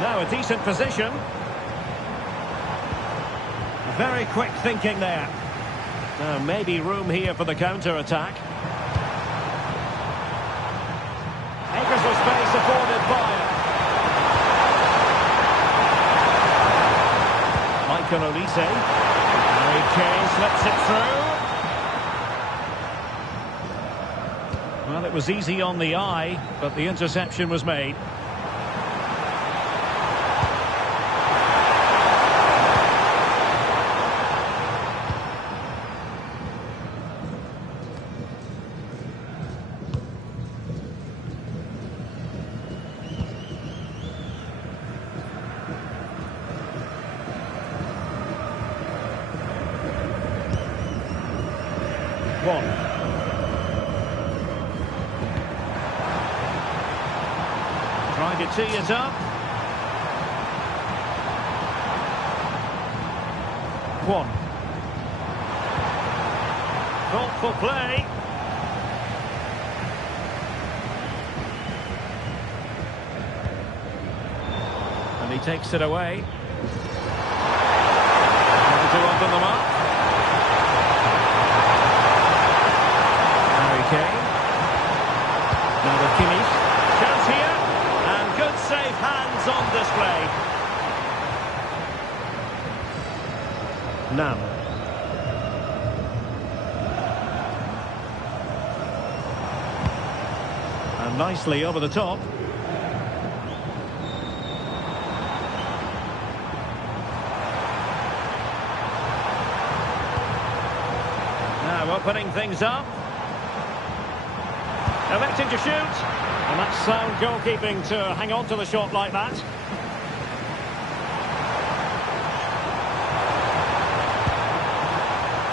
Now a decent position. Very quick thinking there. Now maybe room here for the counter-attack. Acres of space afforded Bayern. Michael Olise. Harry Kane slips it through. Well, it was easy on the eye, but the interception was made. One. Trying to tee it up. Kwon. Thoughtful play. And he takes it away. Trying to open them up. Kane. Now with Kimmich. Chance here. And good safe hands on display. Nam. And nicely over the top. Now opening things up. Electing to shoot, and that's sound goalkeeping to hang on to the shot like that.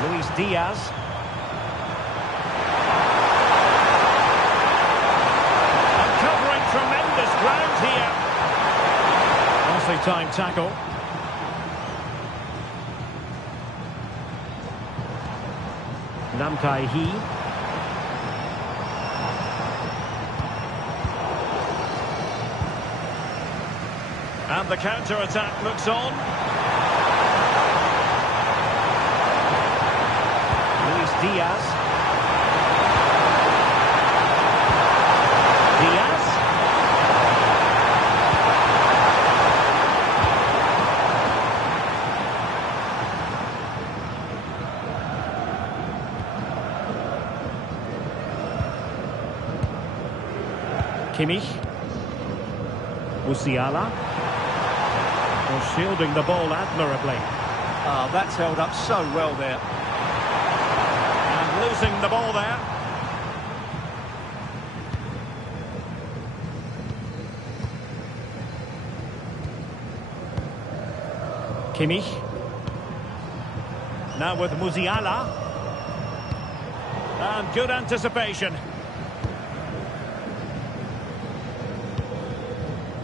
Luis Diaz. And covering tremendous ground here. Nicely timed tackle. Nam Kai-hee. And the counter-attack looks on. Luis Diaz. Diaz. Kimmich. Musiala. Shielding the ball admirably. Oh, that's held up so well there. And losing the ball there. Kimmich. Now with Musiala. And good anticipation.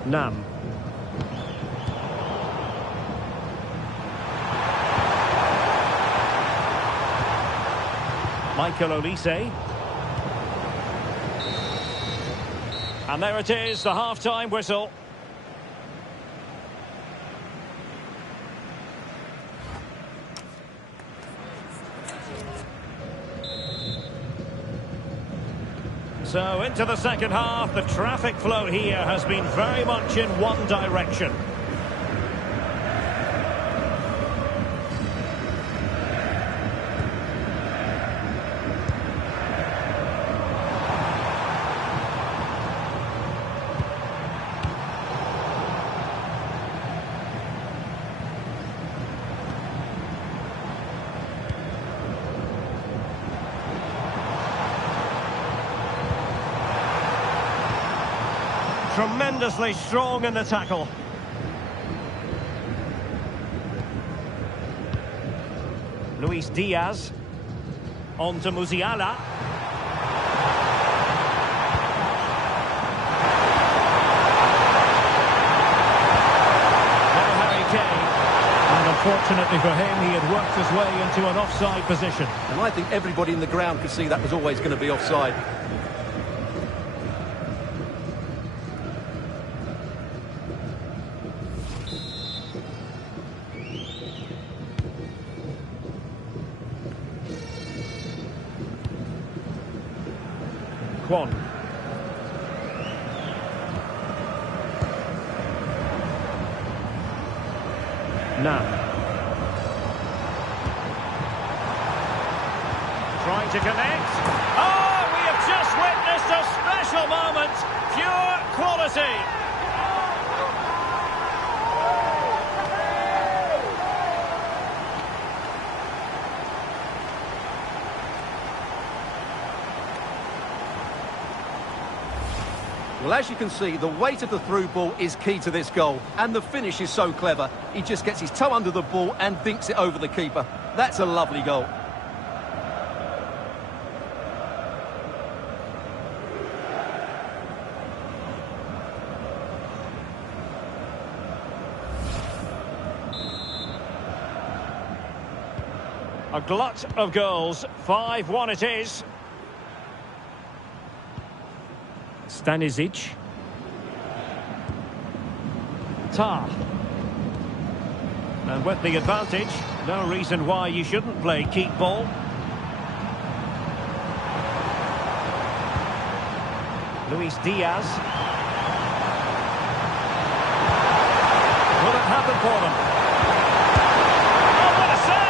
Nam. Michael Olise. And there it is, the half-time whistle. So into the second half, the traffic flow here has been very much in one direction. Tremendously strong in the tackle. Luis Diaz. On to Musiala. Now Harry Kane. And unfortunately for him, he had worked his way into an offside position. And I think everybody in the ground could see that was always going to be offside. Kwon. Now. Trying to connect. Oh, we have just witnessed a special moment. Pure quality. Well, as you can see, the weight of the through ball is key to this goal. And the finish is so clever. He just gets his toe under the ball and dinks it over the keeper. That's a lovely goal. A glut of goals. 5-1 it is. Stanisic. Tar. And with the advantage, no reason why you shouldn't play keep ball. Luis Diaz. Will it happen for them? Oh, what a save!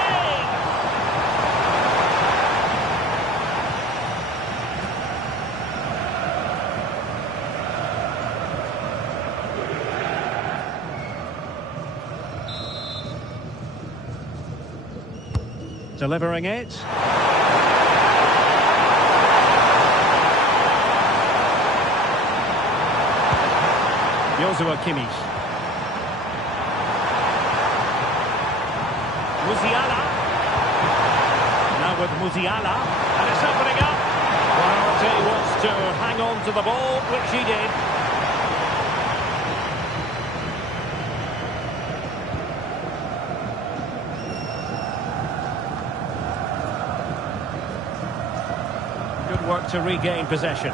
Delivering it. Jeju SK. Musiala. Now with Musiala. And it's opening up. Well, he wants to hang on to the ball, which he did. Good work to regain possession.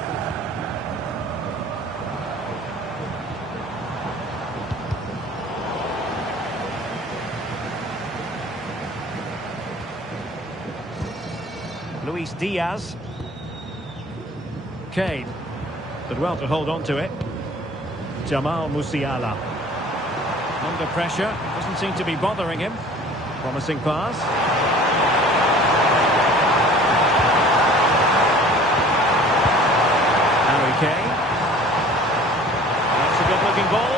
Luis Diaz. Kane. Did well to hold on to it. Jamal Musiala. Under pressure. Doesn't seem to be bothering him. Promising pass. Harry Kane. That's a good-looking ball.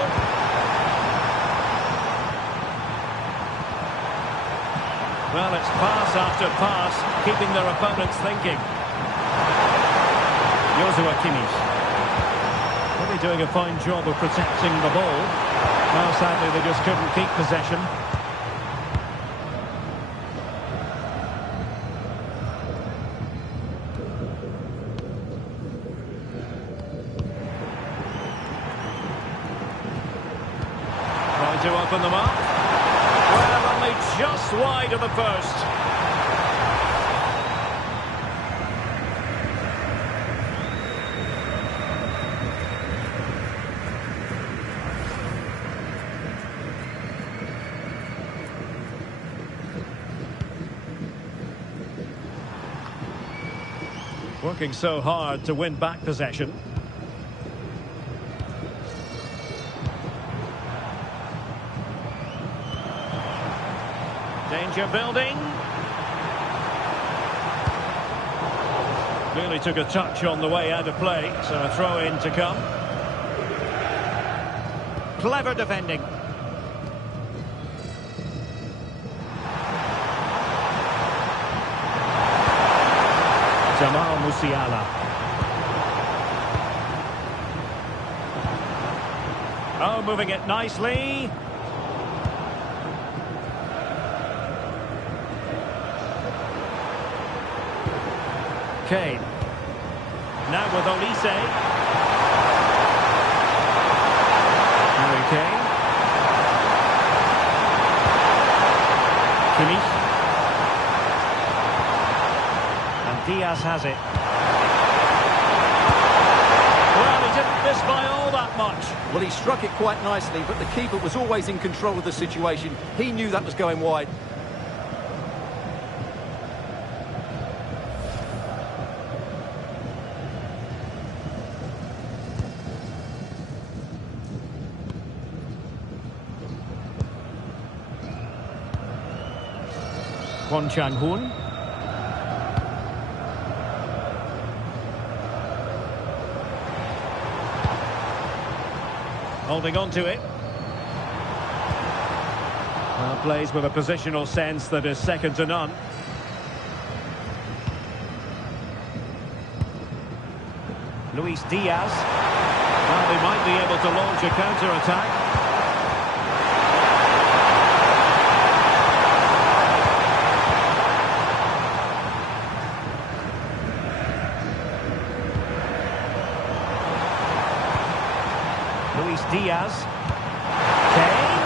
Well, it's pass after pass, keeping their opponents thinking. Jeju SK. Really doing a fine job of protecting the ball. Now, sadly, they just couldn't keep possession. Trying to open them up. Well, only just wide of the post. Working so hard to win back possession. Danger building. Really took a touch on the way out of play, so a throw in to come. Clever defending. Jamal Musiala. Oh, moving it nicely. Kane. Now with Olise. Harry Kane. Kimmich. And Diaz has it. Well, he didn't miss by all that much. Well, he struck it quite nicely, but the keeper was always in control of the situation. He knew that was going wide. Kwon Chang-hoon. Holding on to it. Well, plays with a positional sense that is second to none. Luis Diaz. Well, they might be able to launch a counter-attack. Luis Diaz. Kane.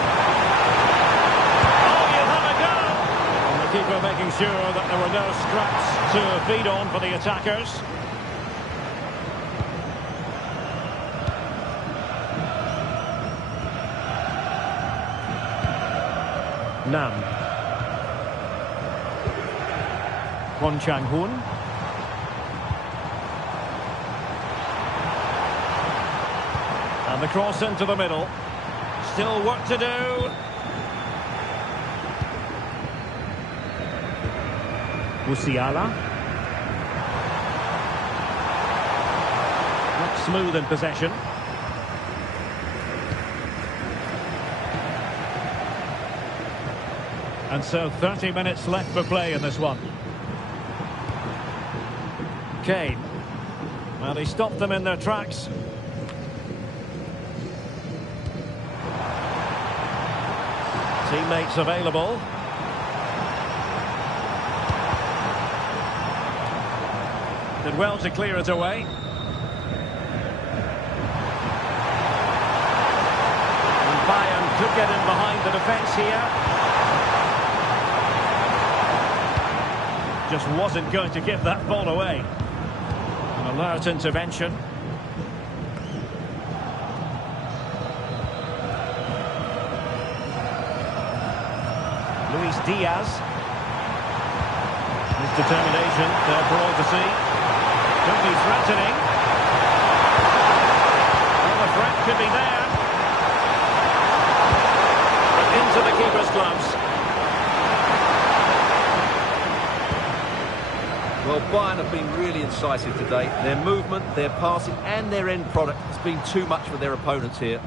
Oh, you have a go! And the keeper making sure that there were no scraps to feed on for the attackers. Nam. Kwon Chang-hoon. And the cross into the middle. Still work to do. Musiala. Not smooth in possession. And so 30 minutes left for play in this one. Kane. Well, he stopped them in their tracks. Teammates available. Did well to clear it away. And Bayern could get in behind the defence here. Just wasn't going to give that ball away. An alert intervention. Luis Diaz. His determination there for all to see. Could be threatening. Well, the threat could be there. But into the keeper's gloves. Well, Bayern have been really incisive today. Their movement, their passing and their end product has been too much for their opponents here.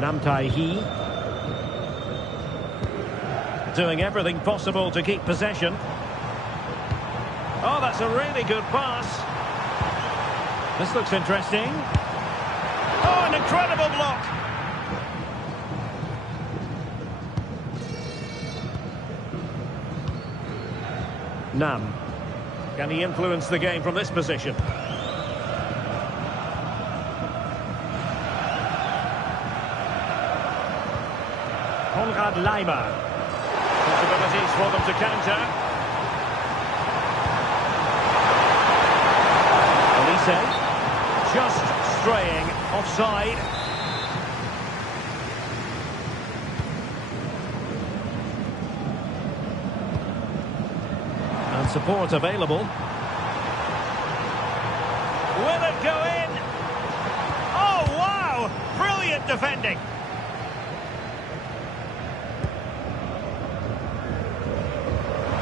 Nam Tai-hee. Doing everything possible to keep possession. Oh, that's a really good pass. This looks interesting. Oh, an incredible block. Nam. Can he influence the game from this position? Konrad Laimer. Possibilities for them to counter. Olise. Just straying offside. Support available. Will it go in? Oh, wow! Brilliant defending.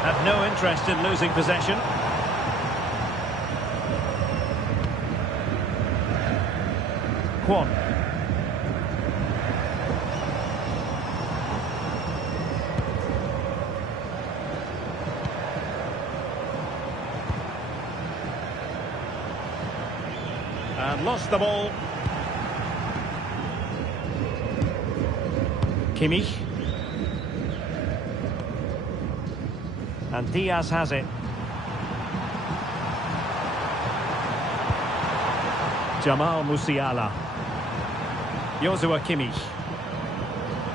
Have no interest in losing possession. Kwon. And lost the ball. Kimmich. And Diaz has it. Jamal Musiala. Joshua Kimmich.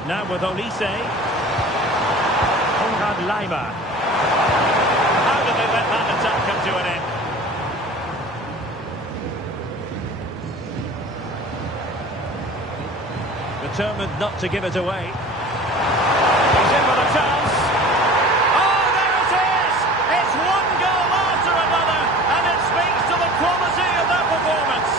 Now with Olise. Konrad Laimer. How did they let that attack come to an end? Determined not to give it away. He's in with a chance. Oh, there it is! It's one goal after another, and it speaks to the quality of that performance.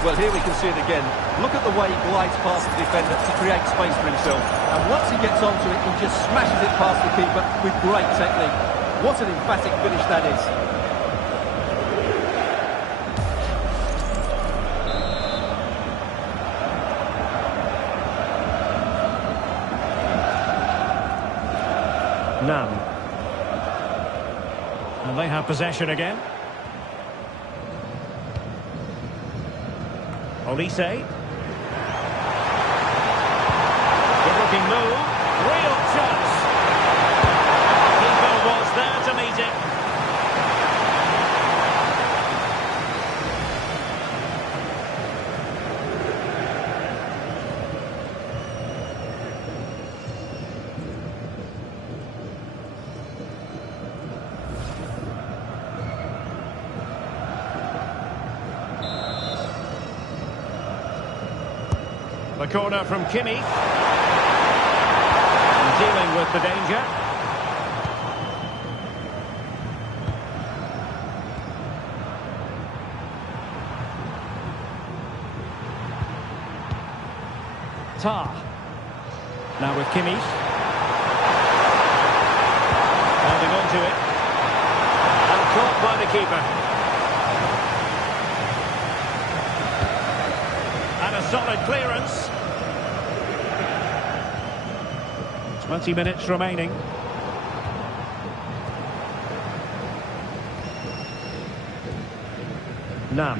Well, here we can see it again. Look at the way he glides past the defender to create space for himself. And once he gets onto it, he just smashes it past the keeper with great technique. What an emphatic finish that is. Nam. And they have possession again. Olise. Good-looking move. Real chance. Keeper was there to meet it. The corner from Kimmich. Dealing with the danger. Tah. Now with Kimmich. Holding on to it. And caught by the keeper. And a solid clearance. 20 minutes remaining. Nam.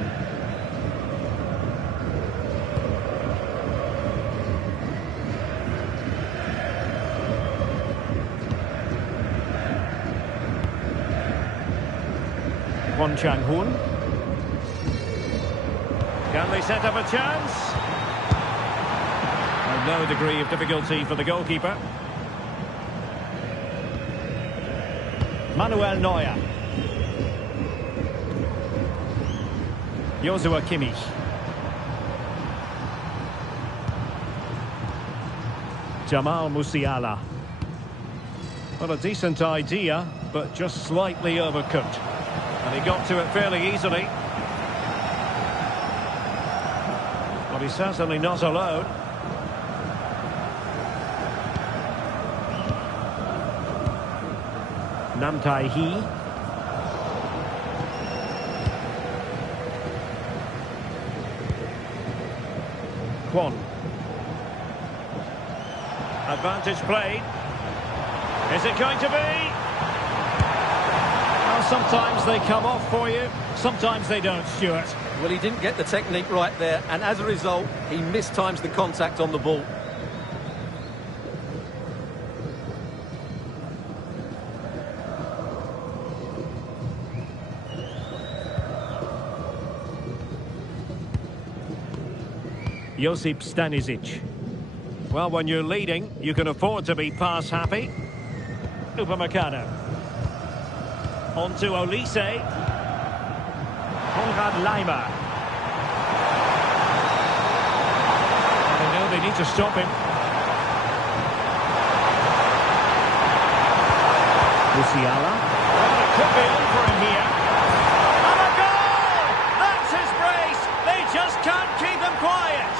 Kwon Chang-hoon. Can they set up a chance? And no degree of difficulty for the goalkeeper. Manuel Neuer. Joshua Kimmich. Jamal Musiala. Well, a decent idea, but just slightly overcooked. And he got to it fairly easily. But he's certainly not alone. Nam Tai-hee. Kwon. Advantage played. Is it going to be? Well, sometimes they come off for you, sometimes they don't, Stuart. Well, he didn't get the technique right there, and as a result, he mistimes the contact on the ball. Josip Stanisic. Well, when you're leading, you can afford to be pass happy. Upamecano. On to Olise. Konrad Laimer. They know they need to stop him. Musiala. Well, it could be on for him here. And a goal! That's his brace! They just can't keep him quiet!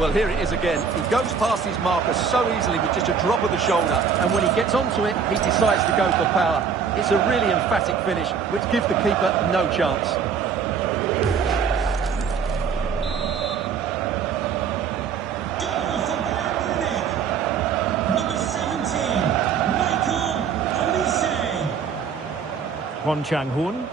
Well, here it is again. He goes past his marker so easily with just a drop of the shoulder, and when he gets onto it, he decides to go for power. It's a really emphatic finish, which gives the keeper no chance. Number 17, Michael Olise. Kwon Chang-hoon.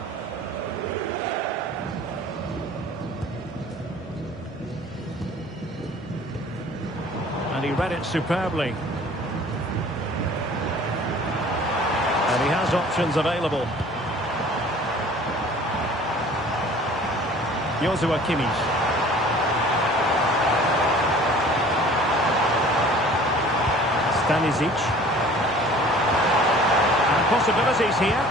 And he read it superbly. And he has options available. Joshua Kimmich. Stanisic. And possibilities here.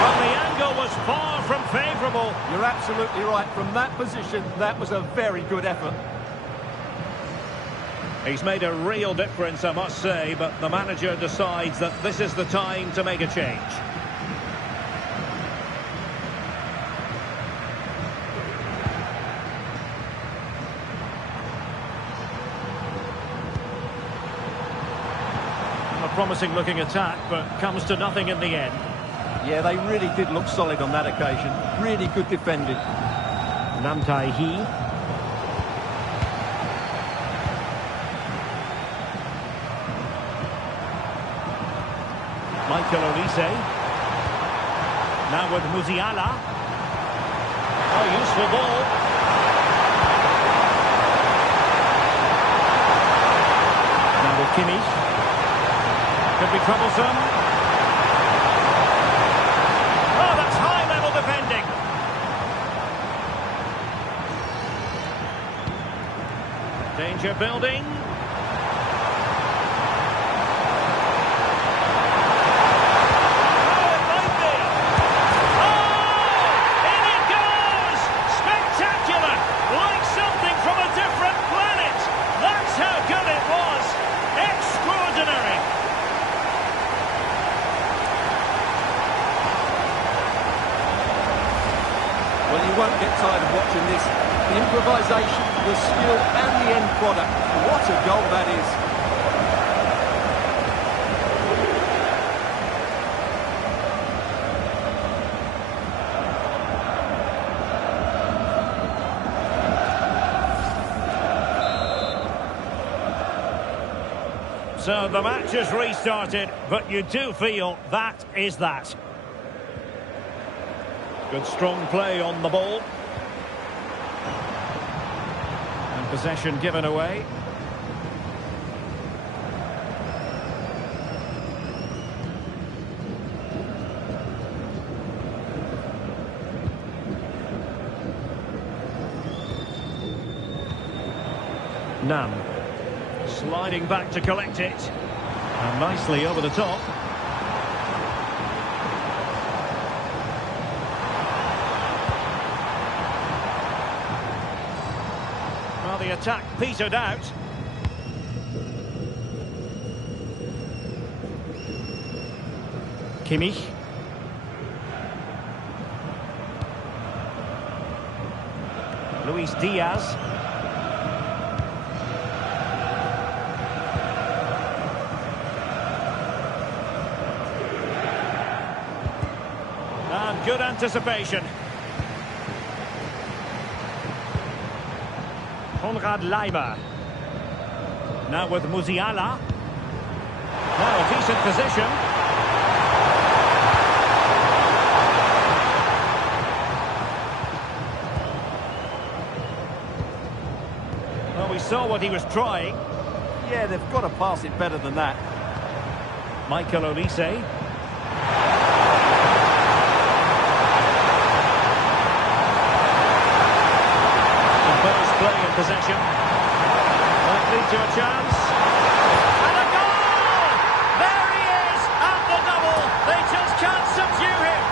Well, the angle was far from favourable. You're absolutely right. From that position, that was a very good effort. He's made a real difference, I must say, but the manager decides that this is the time to make a change. A promising looking attack, but comes to nothing in the end. Yeah, they really did look solid on that occasion. Really good defending. Nam Tai-hee. Michael Olise. Now with Musiala. Oh, useful ball. Now with Kimmich. Could be troublesome. Oh, that's high-level defending. Danger building. Won't get tired of watching this. The improvisation, the skill and the end product. What a goal that is. So the match has restarted, but you do feel that is that. Good strong play on the ball. And possession given away. Nam. Sliding back to collect it. And nicely over the top. The attack petered out. Kimmich. Luis Diaz. And good anticipation. Konrad Leimer. Now with Musiala. Now a decent position. Well, we saw what he was trying. Yeah, they've got to pass it better than that. Michael Olise. Play in possession. Might lead to a chance. And a goal! There he is at the double. They just can't subdue him.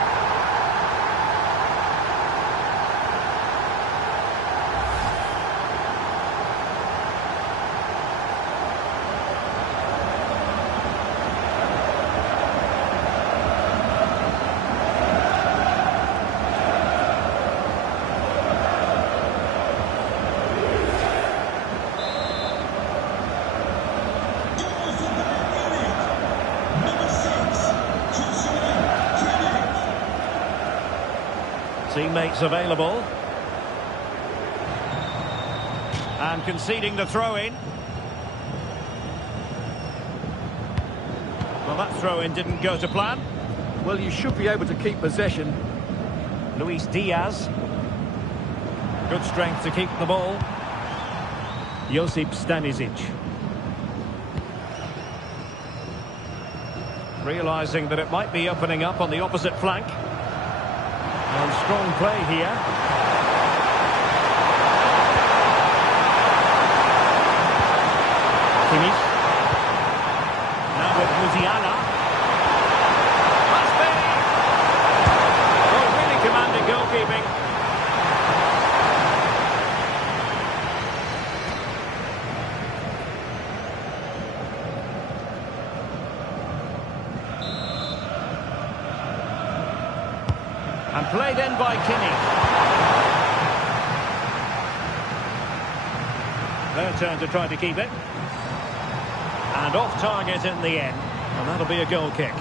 Teammates available. And conceding the throw-in. Well, that throw-in didn't go to plan. Well, you should be able to keep possession. Luis Diaz. Good strength to keep the ball. Josip Stanisic. Realising that it might be opening up on the opposite flank. And strong play here. Kimmich. Now with Musiala. Must be! Oh, really commanding goalkeeping. And played in by Kimmich. Their turn to try to keep it. And off target in the end. And that'll be a goal kick.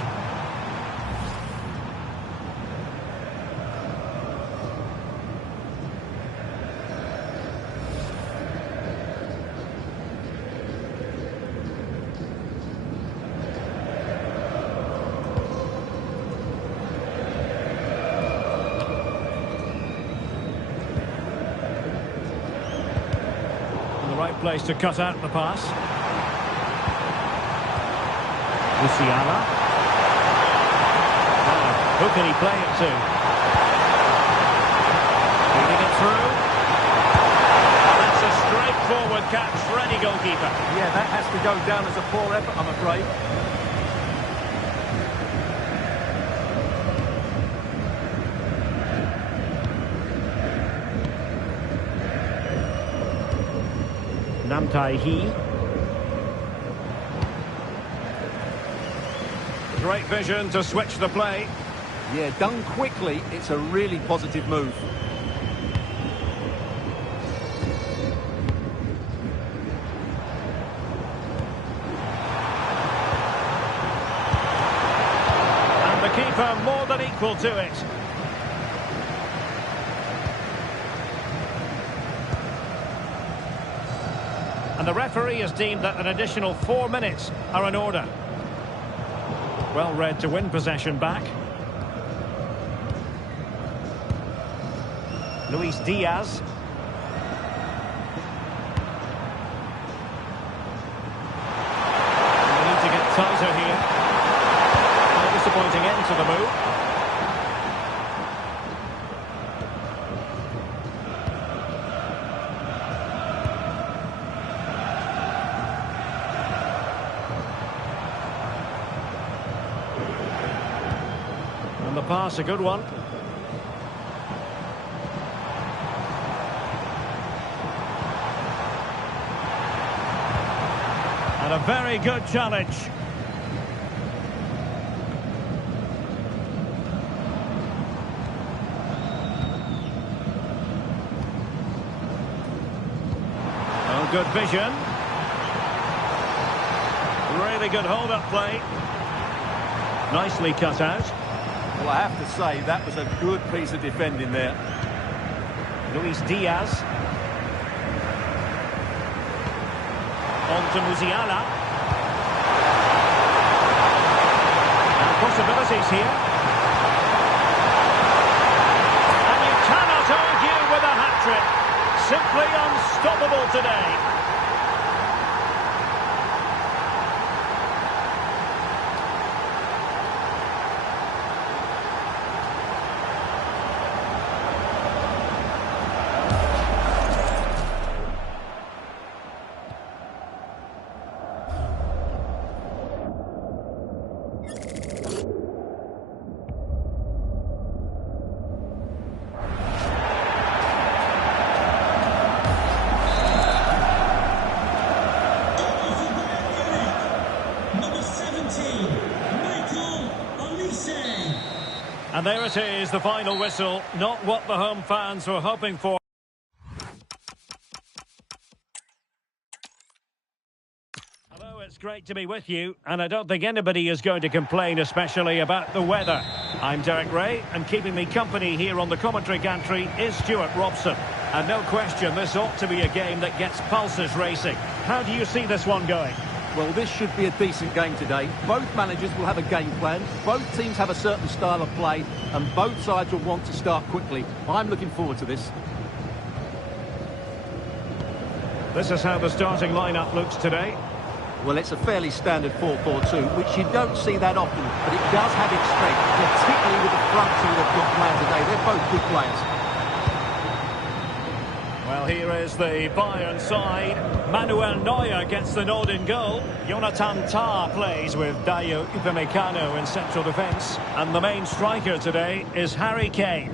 Right place to cut out the pass. Musiala. Who can he play it to? Feeding it through. That's a straightforward catch for any goalkeeper. Yeah, that has to go down as a poor effort, I'm afraid. Namtai-Hee. Great vision to switch the play. Yeah, done quickly, it's a really positive move. And the keeper more than equal to it. And the referee has deemed that an additional 4 minutes are in order. Well read to win possession back. Luis Diaz. We need to get tighter here. A disappointing end to the move. And the pass, a good one. And a very good challenge. Oh, good vision. Really good hold-up play. Nicely cut out. Well, I have to say, that was a good piece of defending there. Luis Diaz. On to Musiala. And possibilities here. And you cannot argue with a hat-trick. Simply unstoppable today. And there it is, the final whistle. Not what the home fans were hoping for. Hello, it's great to be with you. And I don't think anybody is going to complain, especially about the weather. I'm Derek Ray, and keeping me company here on the commentary gantry is Stuart Robson. And no question, this ought to be a game that gets pulses racing. How do you see this one going? Well, this should be a decent game today. Both managers will have a game plan. Both teams have a certain style of play, and both sides will want to start quickly. I'm looking forward to this. This is how the starting lineup looks today. Well, it's a fairly standard 4-4-2, which you don't see that often, but it does have its strength, particularly with the front two they've got playing today. They're both good players. Well, here is the Bayern side. Manuel Neuer gets the nod in goal. Jonathan Tah plays with Dayo Upamecano in central defence. And the main striker today is Harry Kane.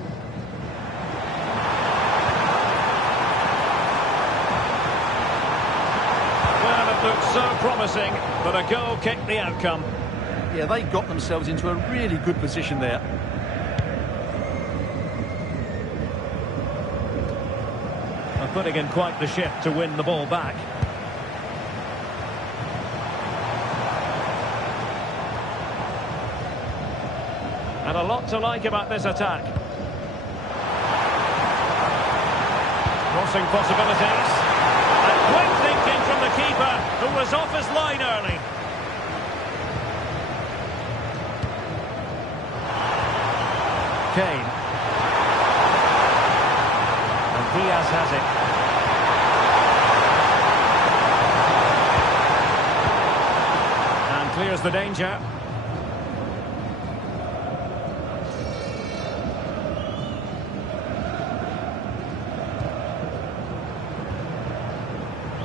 Well, it looked so promising, but a goal kicked the outcome. Yeah, they got themselves into a really good position there. Putting in quite the shift to win the ball back. And a lot to like about this attack. Crossing possibilities. And quick thinking from the keeper, who was off his line early. Kane. And Diaz has it. Clears the danger.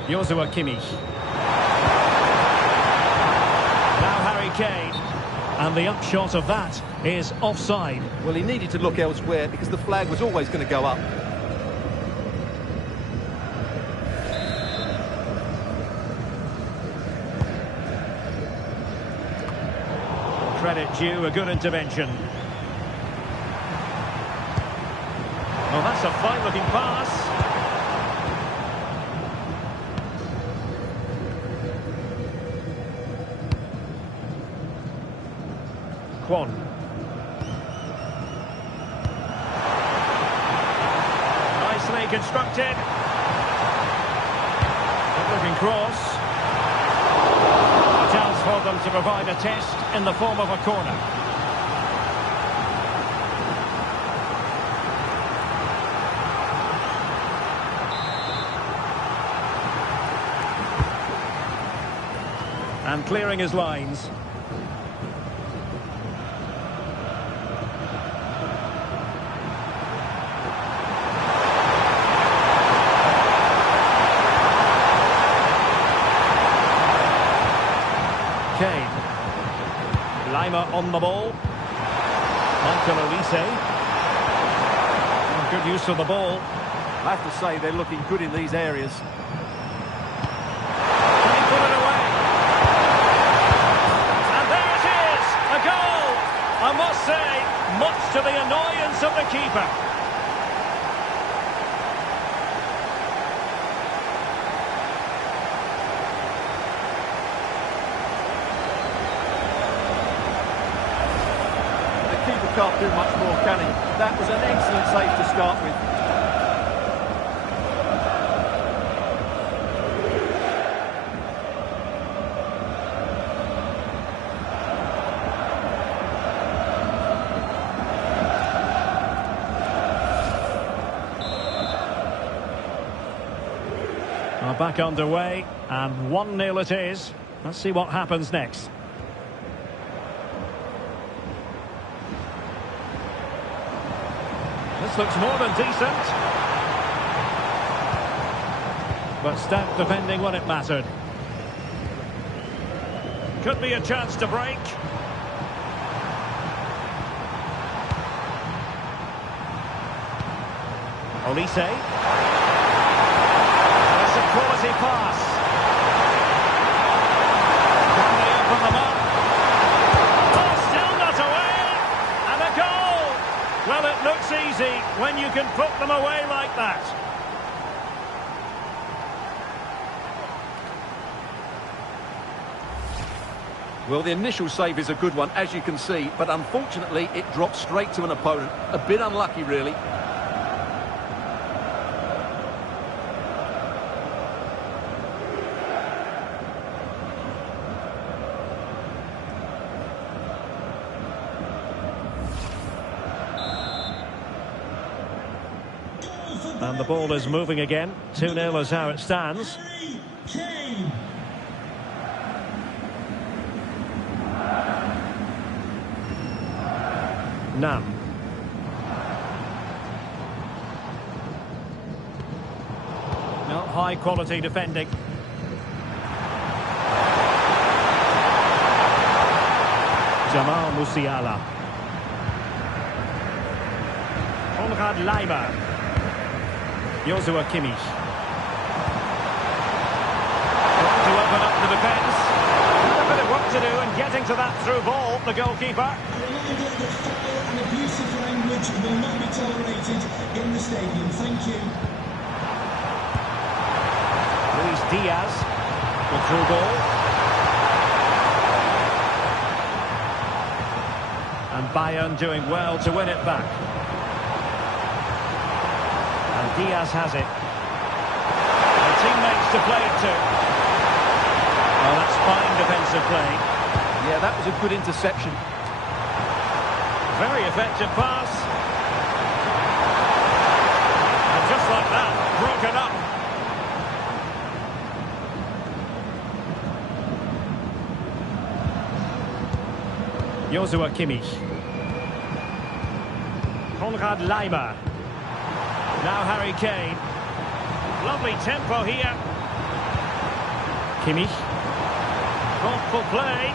Joshua Kimmich. Now Harry Kane. And the upshot of that is offside. Well, he needed to look elsewhere because the flag was always going to go up. Credit due, a good intervention. Well, that's a fine-looking pass. Kwon. Nicely constructed. Good-looking cross. For them to provide a test in the form of a corner. And clearing his lines. Kane. Lima on the ball. Michael Olise. Oh, good use of the ball. I have to say they're looking good in these areas. Can he put it away? And there it is! A goal! I must say, much to the annoyance of the keeper. Can't do much more, can he? That was an excellent save to start with. Back underway, and 1-0 it is. Let's see what happens next. This looks more than decent. But stout defending when it mattered. Could be a chance to break. Olise. It's a quality pass. Can they open them up? Oh, still not away. And a goal. Well, it looks easy when you can put them away like that. Well, the initial save is a good one, as you can see, but unfortunately it dropped straight to an opponent. A bit unlucky, really. And the ball is moving again. 2-0 is how it stands. Nam. Not high quality defending. Jamal Musiala. Konrad Leimer. Joshua Kimmich. To open up the defence. A bit of work to do and getting to that through ball, the goalkeeper. And abusive language will not be tolerated in the stadium. Thank you. Luis Diaz, the through ball. And Bayern doing well to win it back. And Diaz has it. And teammates to play it to. Oh, that's fine defensive play. Yeah, that was a good interception. Very effective pass. And just like that, broken up. Joshua Kimmich. Konrad Leimer. Now Harry Kane. Lovely tempo here. Kimmich. Thoughtful play.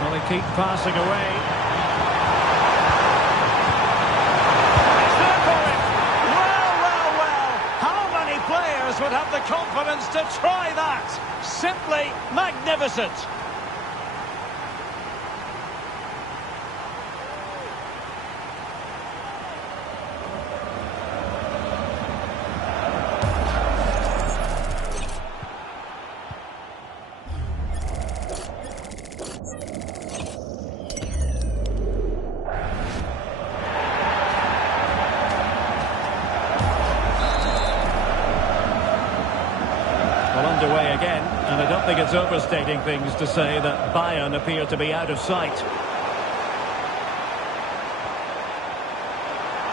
Well, they keep passing away. It's there for him. Well, well, well. How many players would have the confidence to try that? Simply magnificent. Underway again, and I don't think it's overstating things to say that Bayern appear to be out of sight.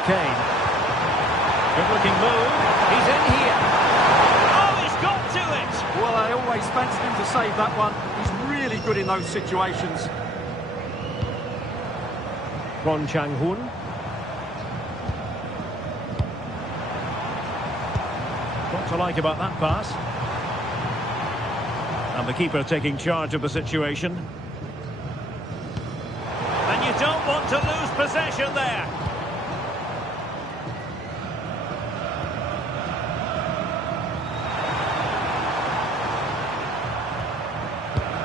Kane. Good-looking move. He's in here. Oh, he's got to it! Well, I always fancied him to save that one. He's really good in those situations. Kwon Chang-hoon. What to like about that pass? And the keeper taking charge of the situation. And you don't want to lose possession there.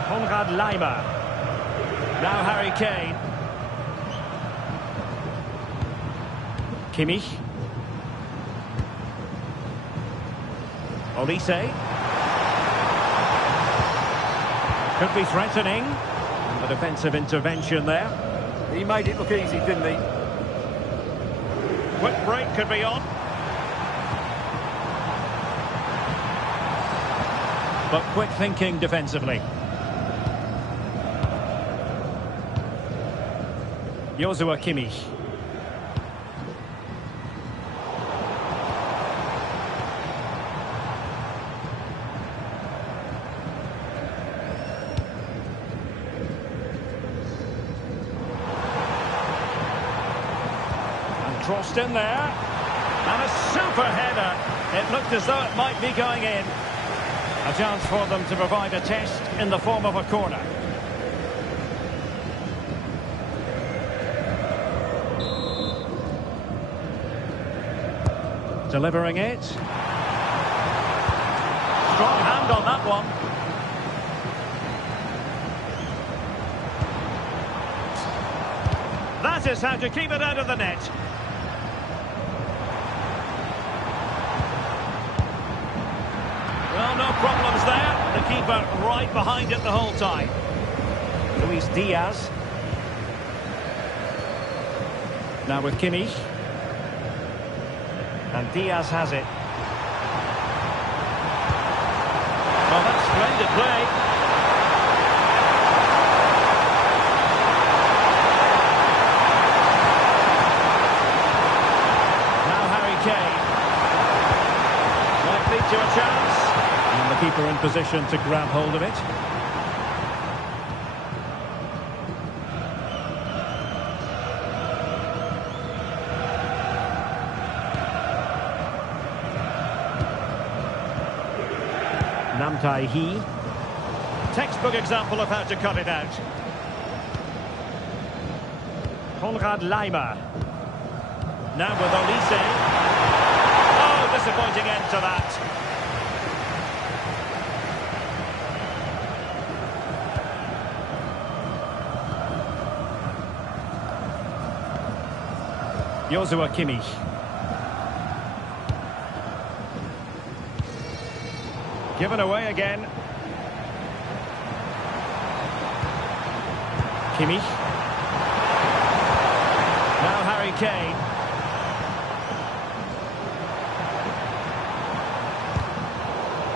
Konrad Leimer. Now Harry Kane. Kimmich. Olise. Could be threatening. And the defensive intervention there. He made it look easy, didn't he? Quick break could be on. But quick thinking defensively. Joshua Kimmich. Crossed in there, and a super header. It looked as though it might be going in. A chance for them to provide a test in the form of a corner. Delivering it. Strong hand on that one. That is how to keep it out of the net. keeper right behind it the whole time. Luis Diaz. Now with Kimmich. And Diaz has it. Oh, that's splendid play. Now Harry Kane. Will it lead to a chance? And the keeper in position to grab hold of it. Namtai-He. Textbook example of how to cut it out. Konrad Laimer. Now with Olise. Oh, disappointing end to that. Joshua Kimmich. Given away again. Kimmich. Now Harry Kane.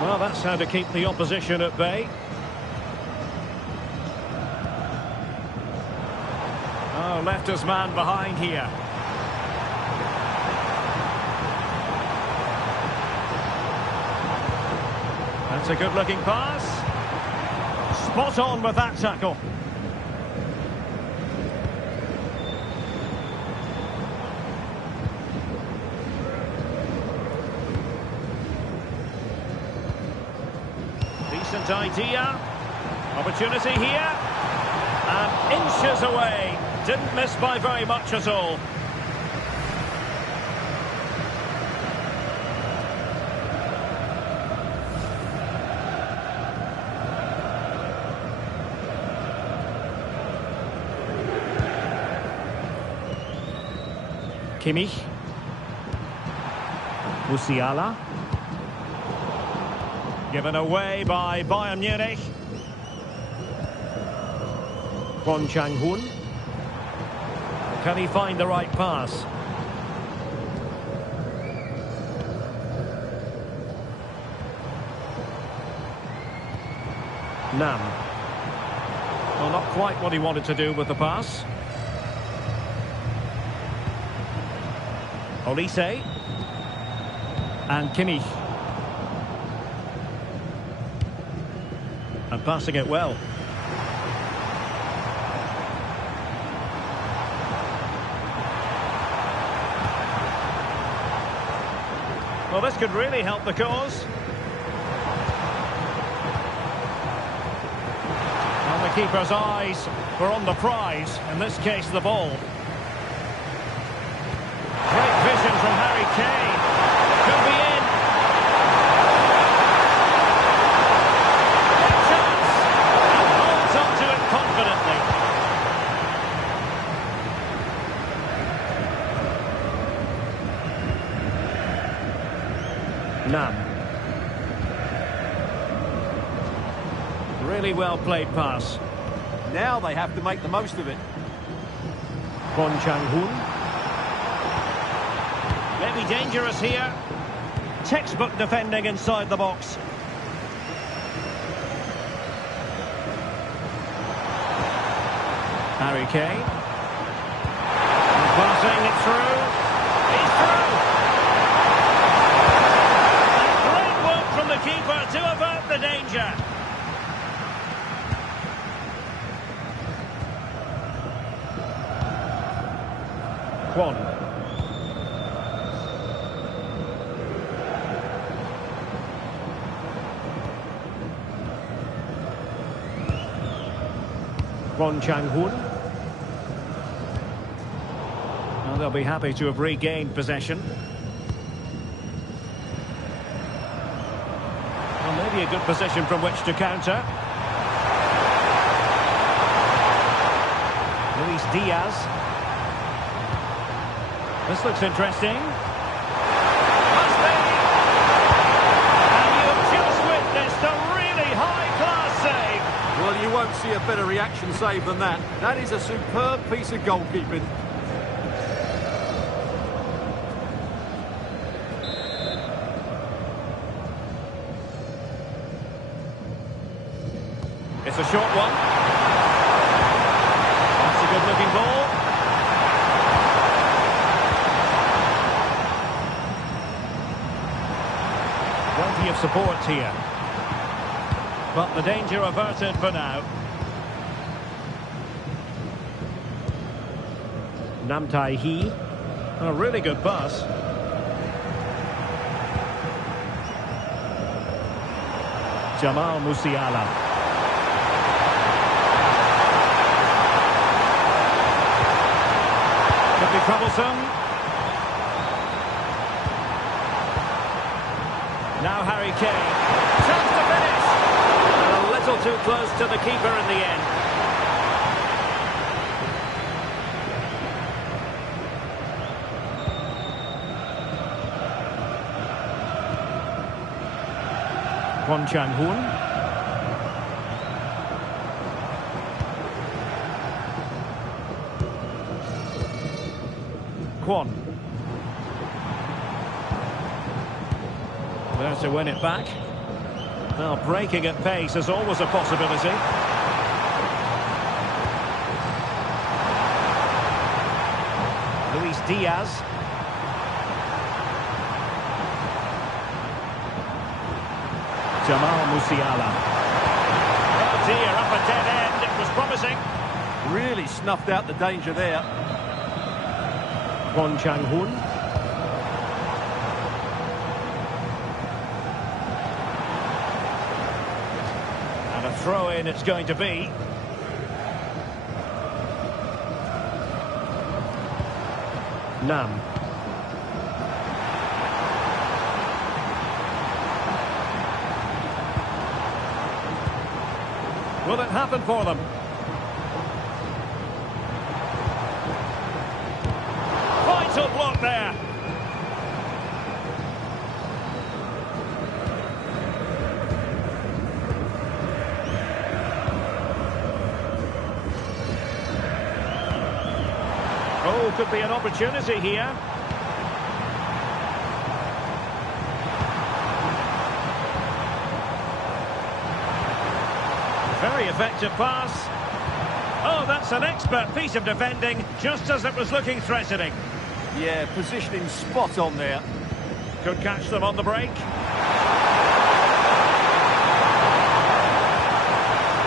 Well, that's how to keep the opposition at bay. Oh, left his man behind here. That's a good-looking pass. Spot on with that tackle. Decent idea. Opportunity here. And inches away. Didn't miss by very much at all. Kimmich. Musiala. Given away by Bayern Munich. Kwon Chang-hun. Can he find the right pass? Nam. Well, not quite what he wanted to do with the pass. Olise. And Kimmich. And passing it well. Well, this could really help the cause. And the keeper's eyes were on the prize, in this case the ball. Great vision from Harry Kane. Could be in. Good chance. And holds on to it confidently. Nam. Really well played pass. Now they have to make the most of it. Kwon Chang-hun. Maybe dangerous here. Textbook defending inside the box. Harry Kane. Passing it through. He's through. And great work from the keeper to avert the danger. Kwon. Kwon Chang-hun. Well, they'll be happy to have regained possession. Well, maybe a good position from which to counter. Luis Diaz. This looks interesting. Must be. And you've just witnessed a really high action save than that. That is a superb piece of goalkeeping. It's a short one. That's a good-looking ball. Plenty of support here. But the danger averted for now. Nam Tai Hee. A really good pass. Jamal Musiala. Could be troublesome. Now Harry Kane. Chance to finish. And a little too close to the keeper in the end. Kwon Chang-hoon. Kwon. There to win it back. Well, breaking at pace is always a possibility. Luis Diaz. Jamal Musiala. Oh dear, up a dead end. It was promising. Really snuffed out the danger there. Kwon Chang-hoon. And a throw-in it's going to be. Nam. Will it happen for them? Vital block there. Oh, could be an opportunity here. Very effective pass. Oh, that's an expert piece of defending, just as it was looking threatening. Yeah, positioning spot on there. Could catch them on the break.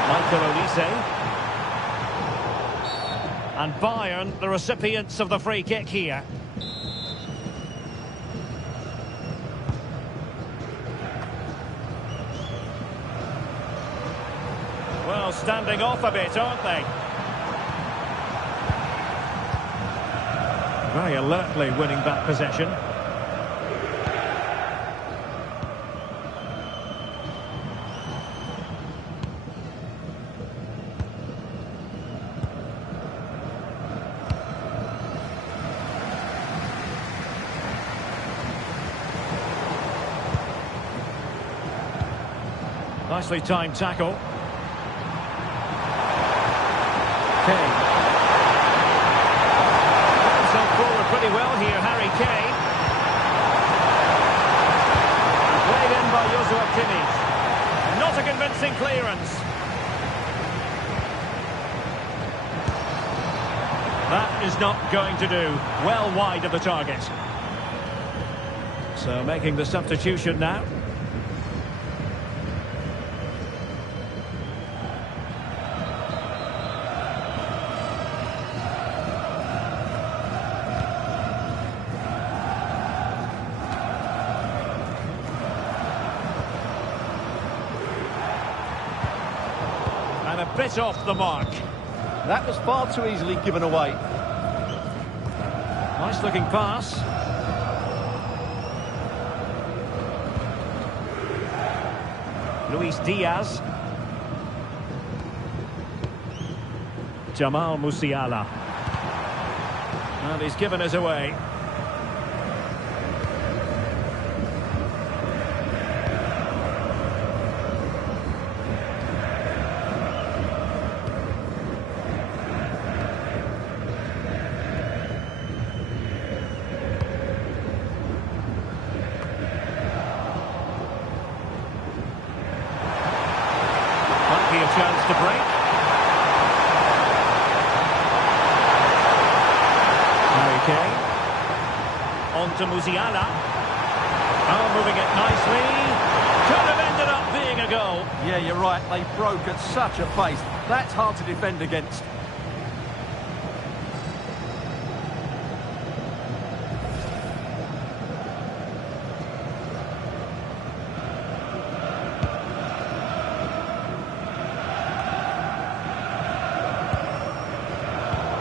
Michael Olise. And Bayern, the recipients of the free kick here. Well, standing off a bit, aren't they? Very alertly winning back possession. Nicely timed tackle. Kane. Himself forward pretty well here, Harry Kane. Played in by Joshua Kimmich. Not a convincing clearance. That is not going to do. Well wide of the target. So making the substitution now. And a bit off the mark. That was far too easily given away. Nice looking pass. Luis Diaz. Jamal Musiala. And he's given us away. chance to break. Harry Kane. On to Musiala. Oh, moving it nicely. Could have ended up being a goal. Yeah, you're right. They broke at such a pace. That's hard to defend against.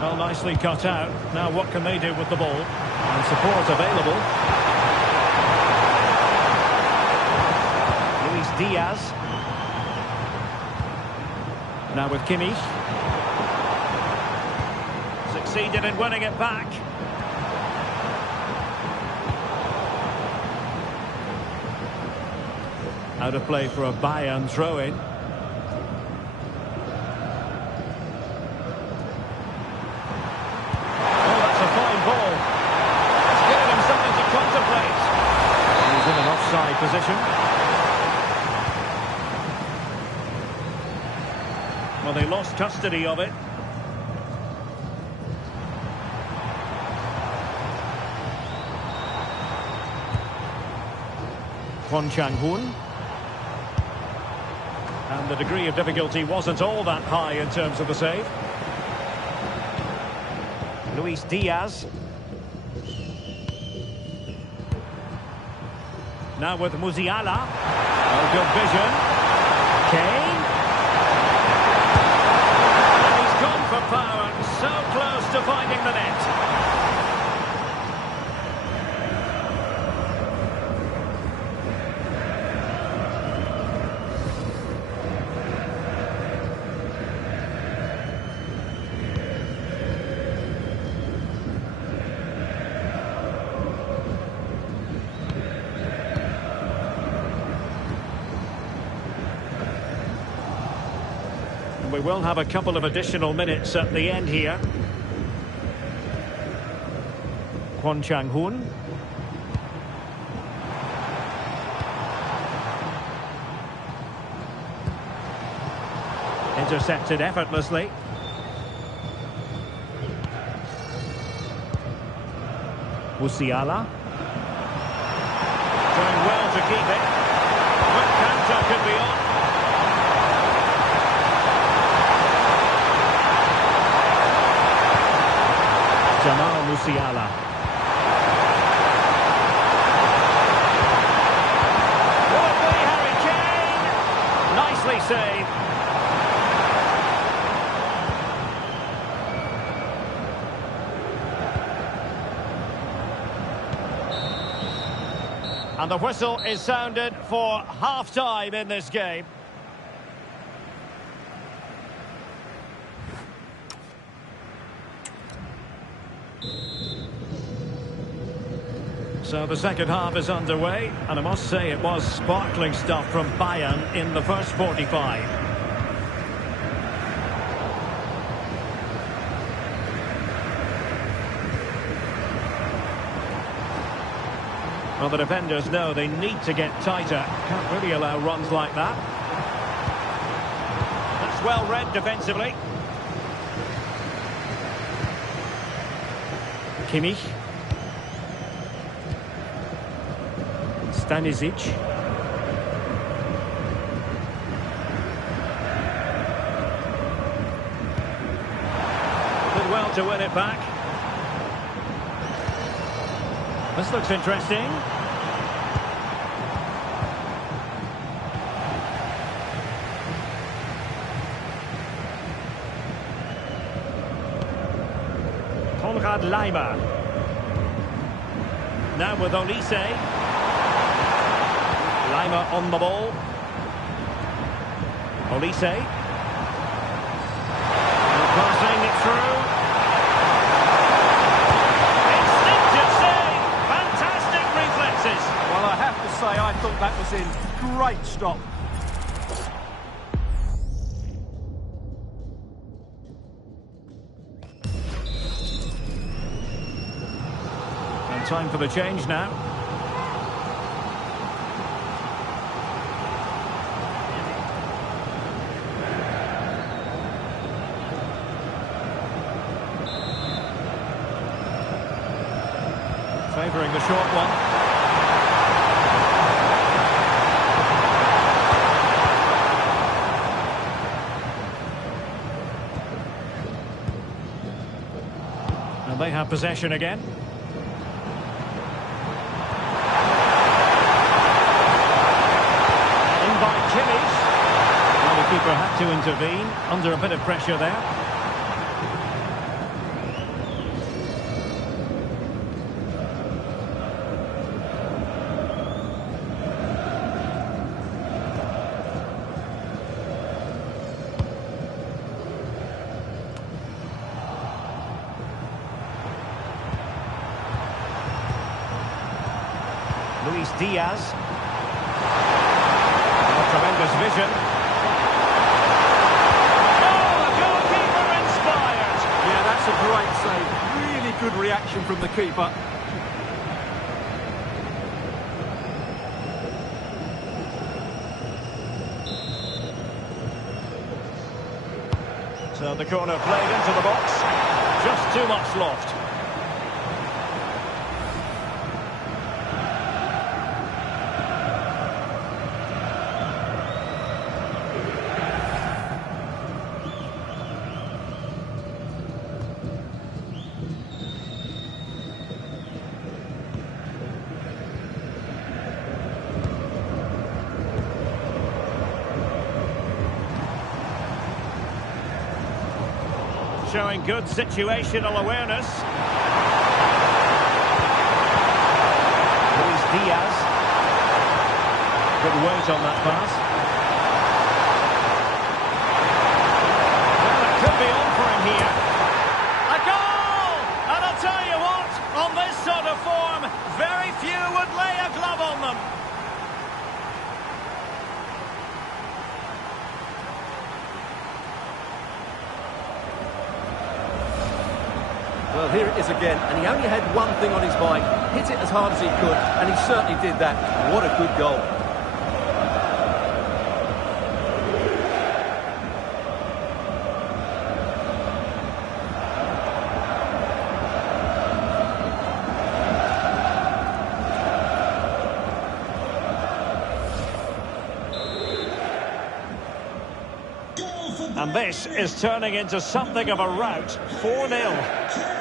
Well, nicely cut out. Now what can they do with the ball? And support available. Luis Diaz. Now with Kimmich. Succeeded in winning it back. Out of play for a Bayern throw-in. Offside position. Well, they lost custody of it. Kwon Chang-hoon. And the degree of difficulty wasn't all that high in terms of the save. Luis Diaz. Now with Musiala. Oh, good vision. Kane. And he's gone for power. So close to finding the net. We will have a couple of additional minutes at the end here. Kwon Chang-hoon. Intercepted effortlessly. Musiala. Doing well to keep it. Quick counter could be on. Jamal Musiala. Will it be Harry Kane? Nicely saved. And the whistle is sounded for half-time in this game. So the second half is underway, and I must say it was sparkling stuff from Bayern in the first 45. Well, the defenders know they need to get tighter. Can't really allow runs like that. That's well read defensively. Kimmich. Stanisic. Did well to win it back. This looks interesting. Konrad Laimer. Now with Olise. Laimer on the ball. Olise. And passing it through. Instinctive save. Fantastic reflexes. Well, I have to say, I thought that was in. Great stop. And time for the change now. Favouring the short one. And they have possession again. In by Kimmich. Well, the keeper had to intervene under a bit of pressure there. Luis Diaz. Oh, tremendous vision. Oh, the goalkeeper inspired. Yeah, that's a great save. Really good reaction from the keeper. So the corner played into the box. Just too much loft. Showing good situational awareness. Luis Diaz. Good weight on that pass. Well, it could be on for him here. A goal! And I'll tell you what, on this sort of form, very few would lay a glove on them. Well, here it is again, and he only had one thing on his mind. Hit it as hard as he could, and he certainly did that. What a good goal. And this is turning into something of a rout. 4-0.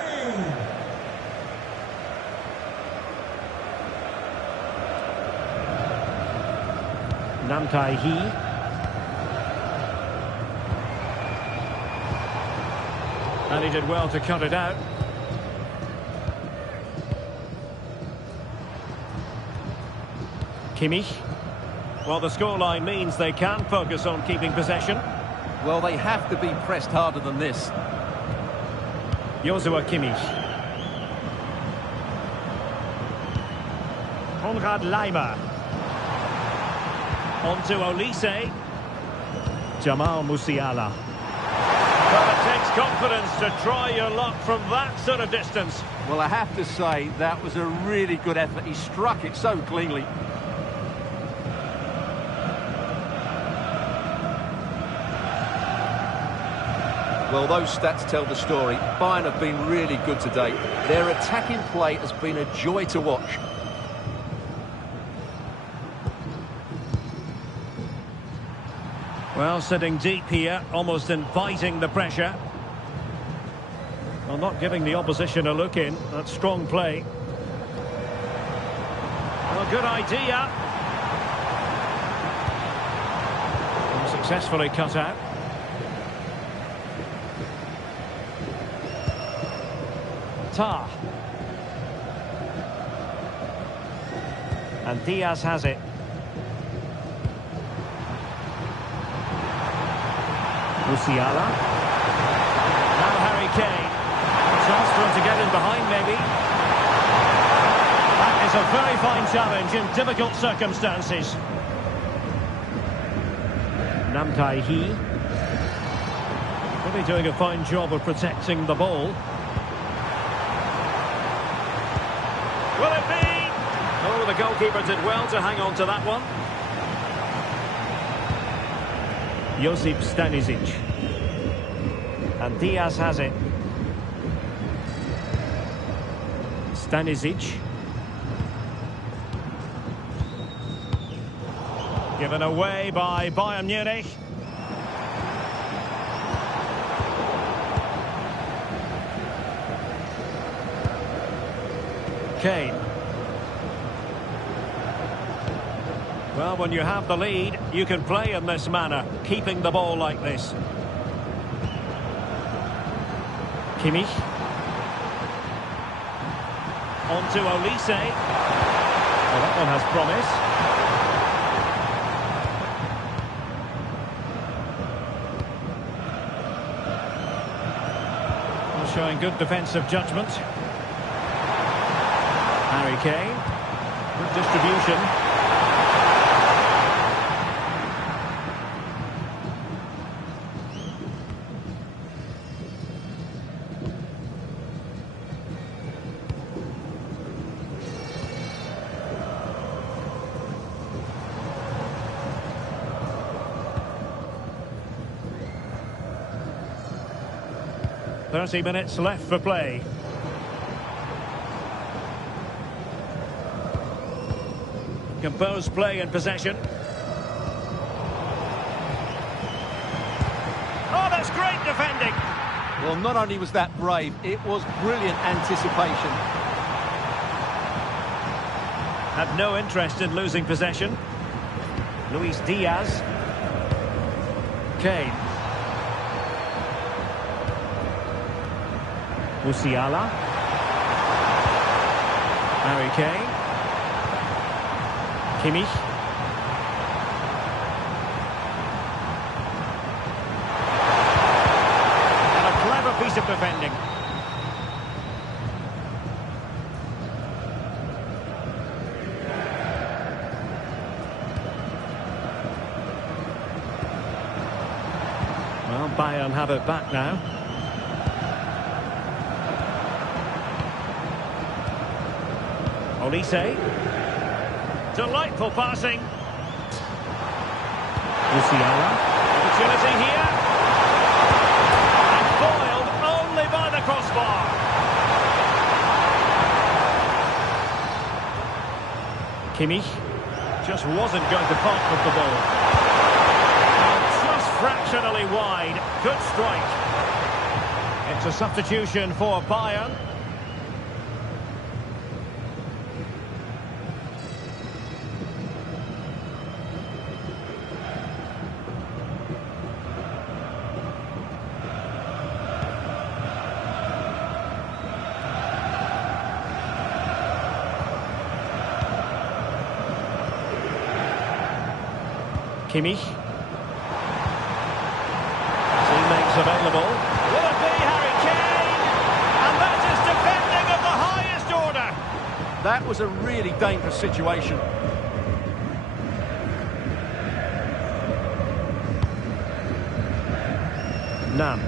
Nam Tai-hee. And he did well to cut it out. Kimmich. Well, the scoreline means they can focus on keeping possession. Well, they have to be pressed harder than this. Joshua Kimmich. Konrad Laimer. On to Olise. Jamal Musiala. Well, it takes confidence to try your luck from that sort of distance. Well, I have to say, that was a really good effort. He struck it so cleanly. Well, those stats tell the story. Bayern have been really good today. Their attacking play has been a joy to watch. Well, sitting deep here, almost inviting the pressure. Well, not giving the opposition a look in. That's strong play. Well, good idea. And successfully cut out. Tah. And Diaz has it. Musiala. Now Harry Kane. A chance for him to get in behind, maybe. That is a very fine challenge in difficult circumstances. Nam Tai-hee. Really doing a fine job of protecting the ball. Will it be? Oh, the goalkeeper did well to hang on to that one. Josip Stanisic. And Diaz has it. Stanisic. Given away by Bayern Munich. Kane. Well, when you have the lead, you can play in this manner, keeping the ball like this. Kimmich. On to Olise. Well, that one has promise. Well, showing good defensive judgment. Harry Kane. Good distribution. .30 minutes left for play. Composed play in possession. Oh, that's great defending. Well, not only was that brave, it was brilliant anticipation. Had no interest in losing possession. Luis Diaz. Kane. Musiala. Harry Kane. Kimmich. And a clever piece of defending. Well, Bayern have it back now. Olise. Delightful passing. Musiala. Opportunity here. And foiled only by the crossbar. Kimmich just wasn't going to part with the ball. Just fractionally wide. Good strike. It's a substitution for Bayern. Kimmich. Teammates available. Will it be Harry Kane? And that is defending of the highest order. That was a really dangerous situation. None.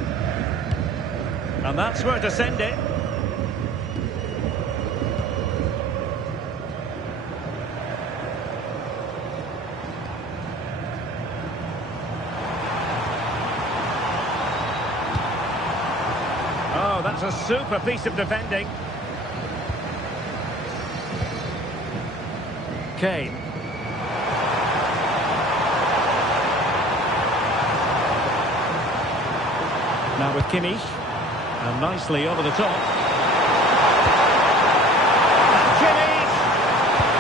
And that's where to send it. Oh, that's a super piece of defending. Kane. Now with Kimmich. And nicely over the top. And Kimmich!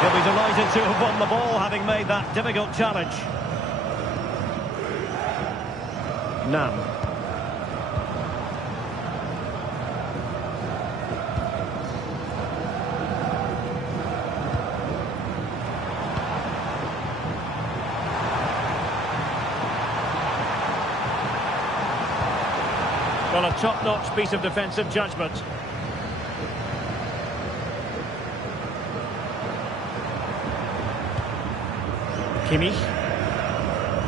He'll be delighted to have won the ball, having made that difficult challenge. Nam. Well, a top-notch piece of defensive judgment. Kimmich.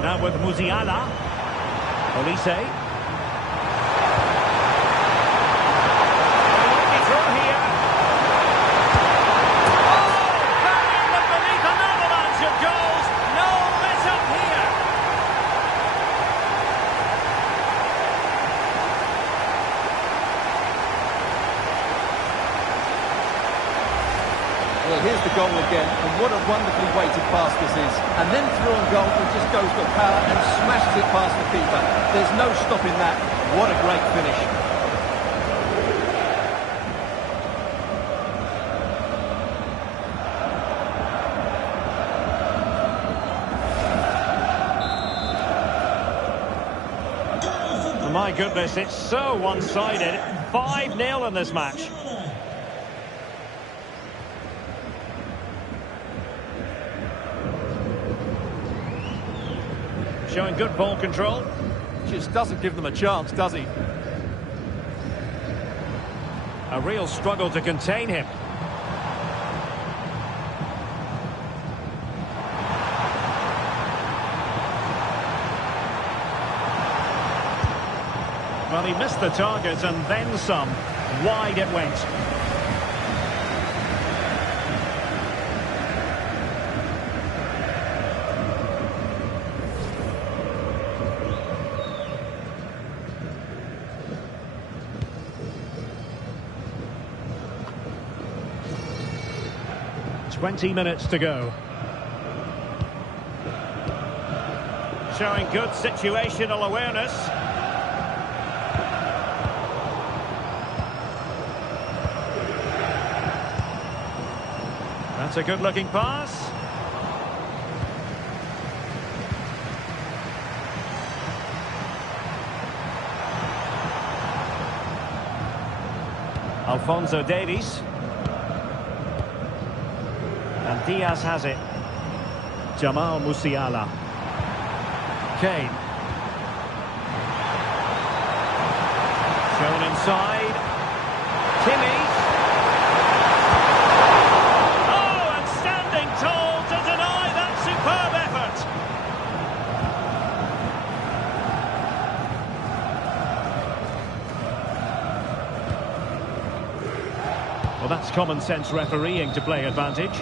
Now with Musiala. Olise. Through here. Oh! Buried but beneath an avalanche of goals. No let up here. Well, Here's the goal again, and what a wonderfully weighted pass this is. And then through on goal, it just goes with power and smashes it past the keeper. There's no stopping that. What a great finish. My goodness, it's so one-sided. 5-0 in this match. Showing good ball control. Just doesn't give them a chance, does he? A real struggle to contain him. Well, he missed the target and then some. Wide it went. Twenty minutes to go. Showing good situational awareness. That's a good-looking pass. Alphonso Davies. And Diaz has it. Jamal Musiala. Kane. Shown inside. Kimmich. Well, that's common sense refereeing to play advantage.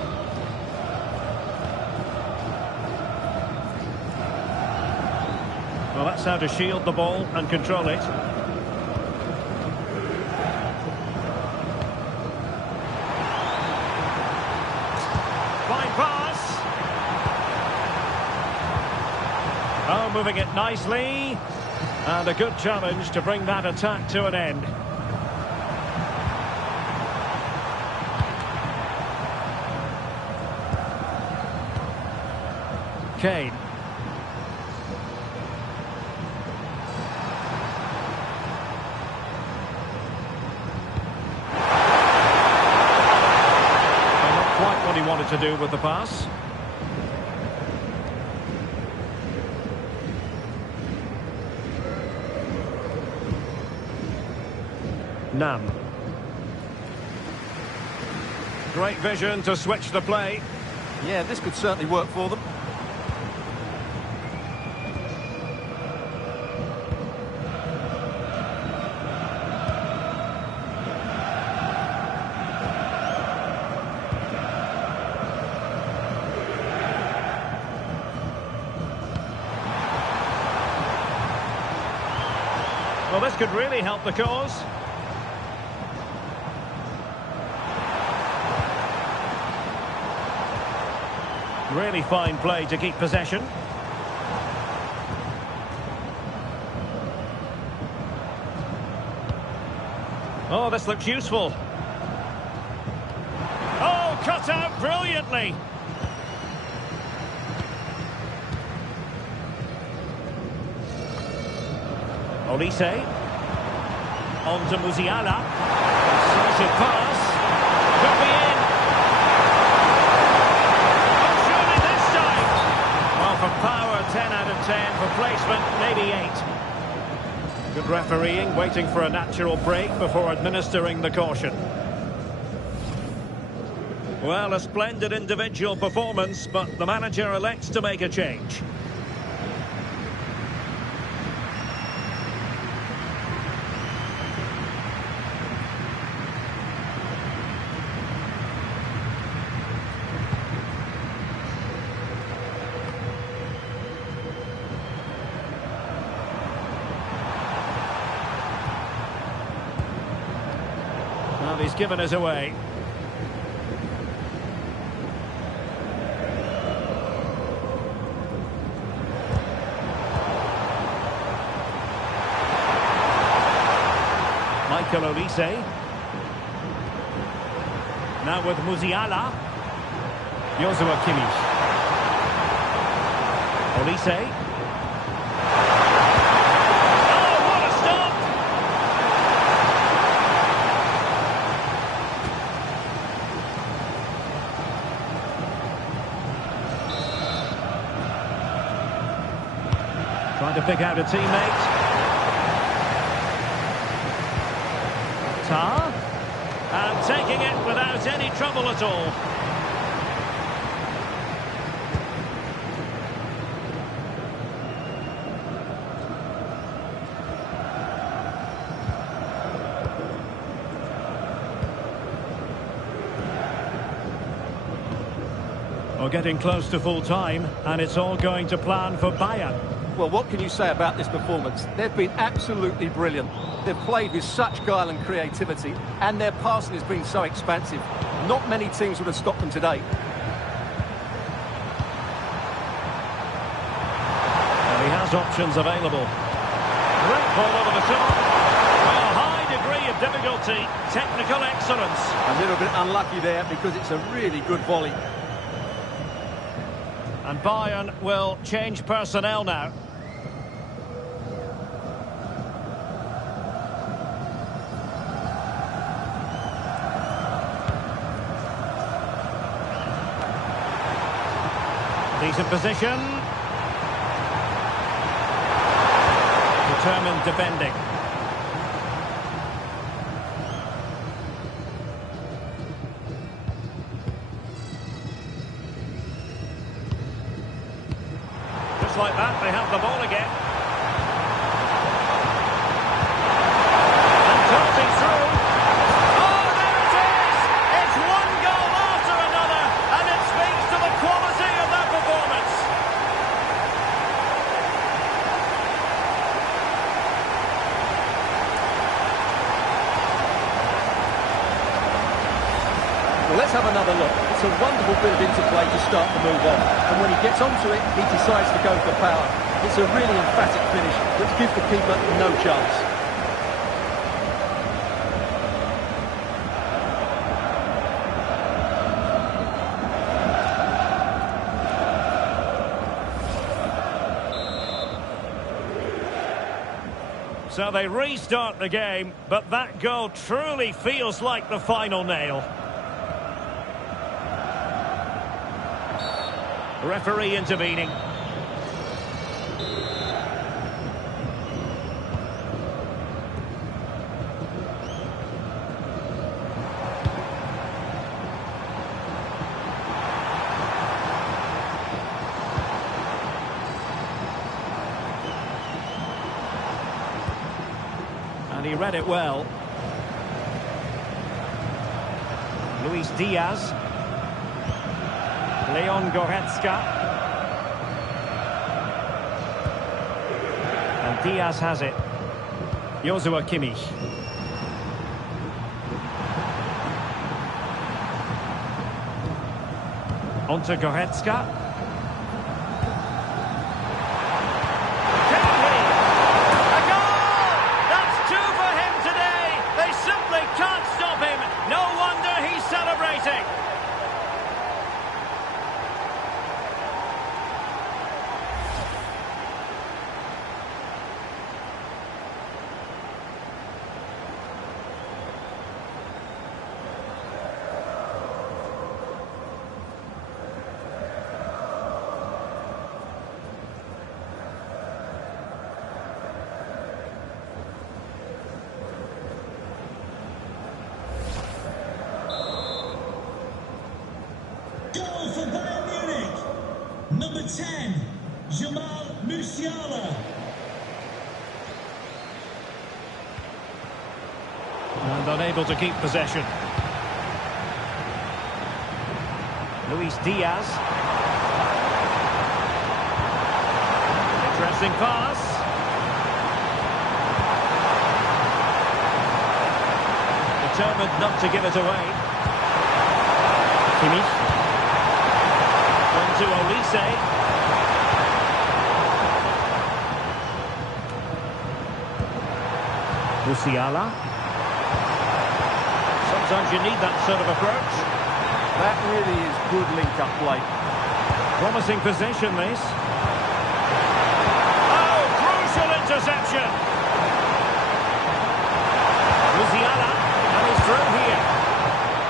Well, that's how to shield the ball and control it. Fine pass. Oh, moving it nicely. And a good challenge to bring that attack to an end. Kane. Well, not quite what he wanted to do with the pass. Nam. Great vision to switch the play. Yeah, this could certainly work for them. Well, this could really help the cause. Really fine play to keep possession. Oh, this looks useful. Oh, cut out brilliantly. Olise. On to Musiala. Decisive pass. Could be in. Oh, surely this time. Well, for power, 10 out of 10. For placement, maybe 8. Good refereeing, waiting for a natural break before administering the caution. Well, a splendid individual performance, but the manager elects to make a change. Well, he's given us away. Michael Olise. Now with Musiala. Joshua Kimmich. Olise. Oh, what a stop! Trying to pick out a teammate. Tar. And taking it without any trouble at all. We're getting close to full time, and it's all going to plan for Bayern. Well, what can you say about this performance? They've been absolutely brilliant. They've played with such guile and creativity, and their passing has been so expansive. Not many teams would have stopped them today. Well, he has options available. Great ball over the top. Well, a high degree of difficulty. Technical excellence. A little bit unlucky there because it's a really good volley. And Bayern will change personnel now. Decent position. Determined defending. Just like that, they have the ball again. And tossing through. Oh, there it is! It's one goal after another, and it speaks to the quality of that performance. Well, let's have another look. It's a wonderful bit of interplay to start the move on. And when he gets onto it, he decides to go for power. It's a really emphatic finish, which gives the keeper no chance. So they restart the game, but that goal truly feels like the final nail. Referee intervening. And he read it well. Luis Diaz. Leon Goretzka. And Diaz has it. Joshua Kimmich. On to Goretzka. A goal! That's two for him today! They simply can't stop him! No wonder he's celebrating! Goal for Bayern Munich. Number 10, Jamal Musiala. And unable to keep possession. Luis Diaz. Interesting pass. Determined not to give it away. Kimmich. On to Olise. Musiala. Sometimes you need that sort of approach. That really is good link-up play. Promising position, this. Oh, crucial interception. Musiala, and he's through here.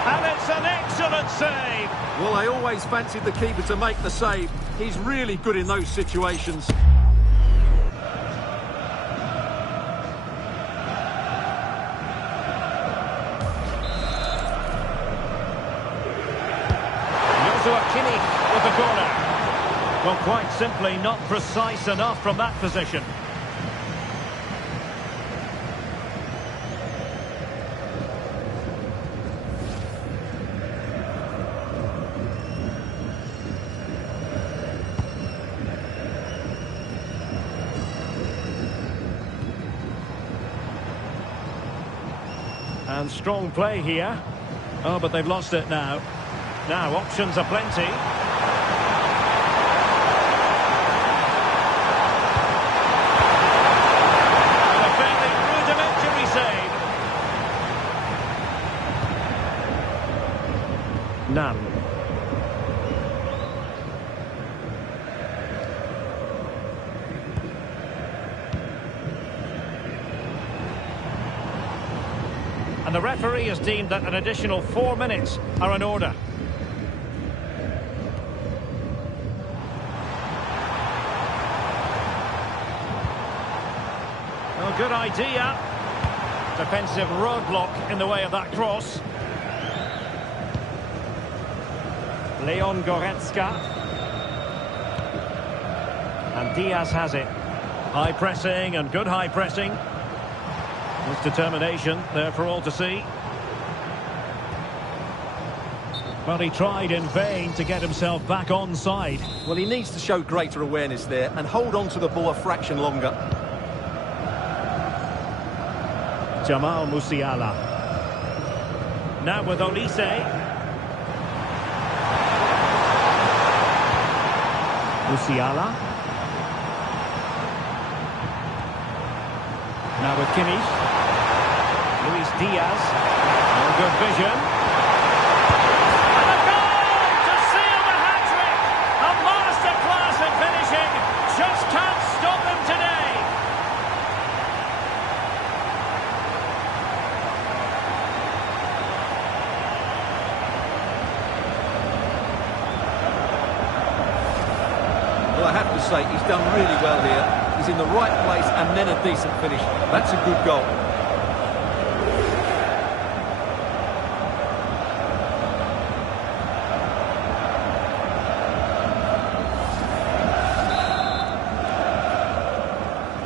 And it's an excellent save. Well, I always fancied the keeper to make the save. He's really good in those situations. With the corner. Well, quite simply not precise enough from that position. And strong play here. Oh, but they've lost it now. Now, options are plenty. And a fairly rudimentary save. None. And the referee has deemed that an additional 4 minutes are in order. Well, good idea. Defensive roadblock in the way of that cross. Leon Goretzka. And Diaz has it. High pressing and good high pressing. His determination there for all to see. But he tried in vain to get himself back onside. Well, he needs to show greater awareness there and hold on to the ball a fraction longer. Jamal Musiala. Now with Olise. Musiala. Now with Kimmich. Luis Diaz. And good vision. And a goal to seal the hat-trick! A masterclass in finishing. Just can't stop him today. Well, I have to say, he's done really well here. He's in the right place and then a decent finish. That's a good goal.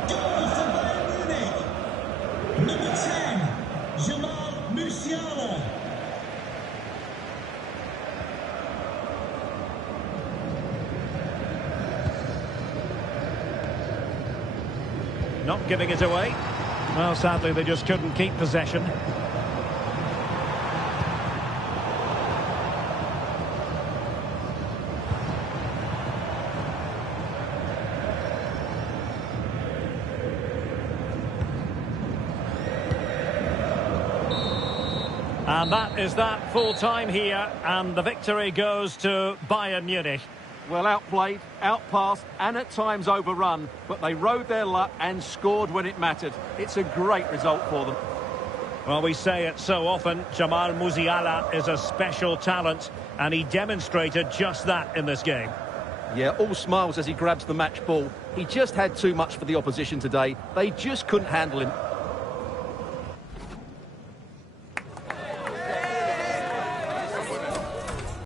Goal for Bayern Munich. Number 10, Jamal Musiala. Not giving it away. Well, sadly, they just couldn't keep possession. And that is that full time here, and the victory goes to Bayern Munich. Well, outplayed, outpassed, and at times overrun, but they rode their luck and scored when it mattered. It's a great result for them. Well, we say it so often, Jamal Musiala is a special talent, and he demonstrated just that in this game. Yeah, all smiles as he grabs the match ball. He just had too much for the opposition today. They just couldn't handle him.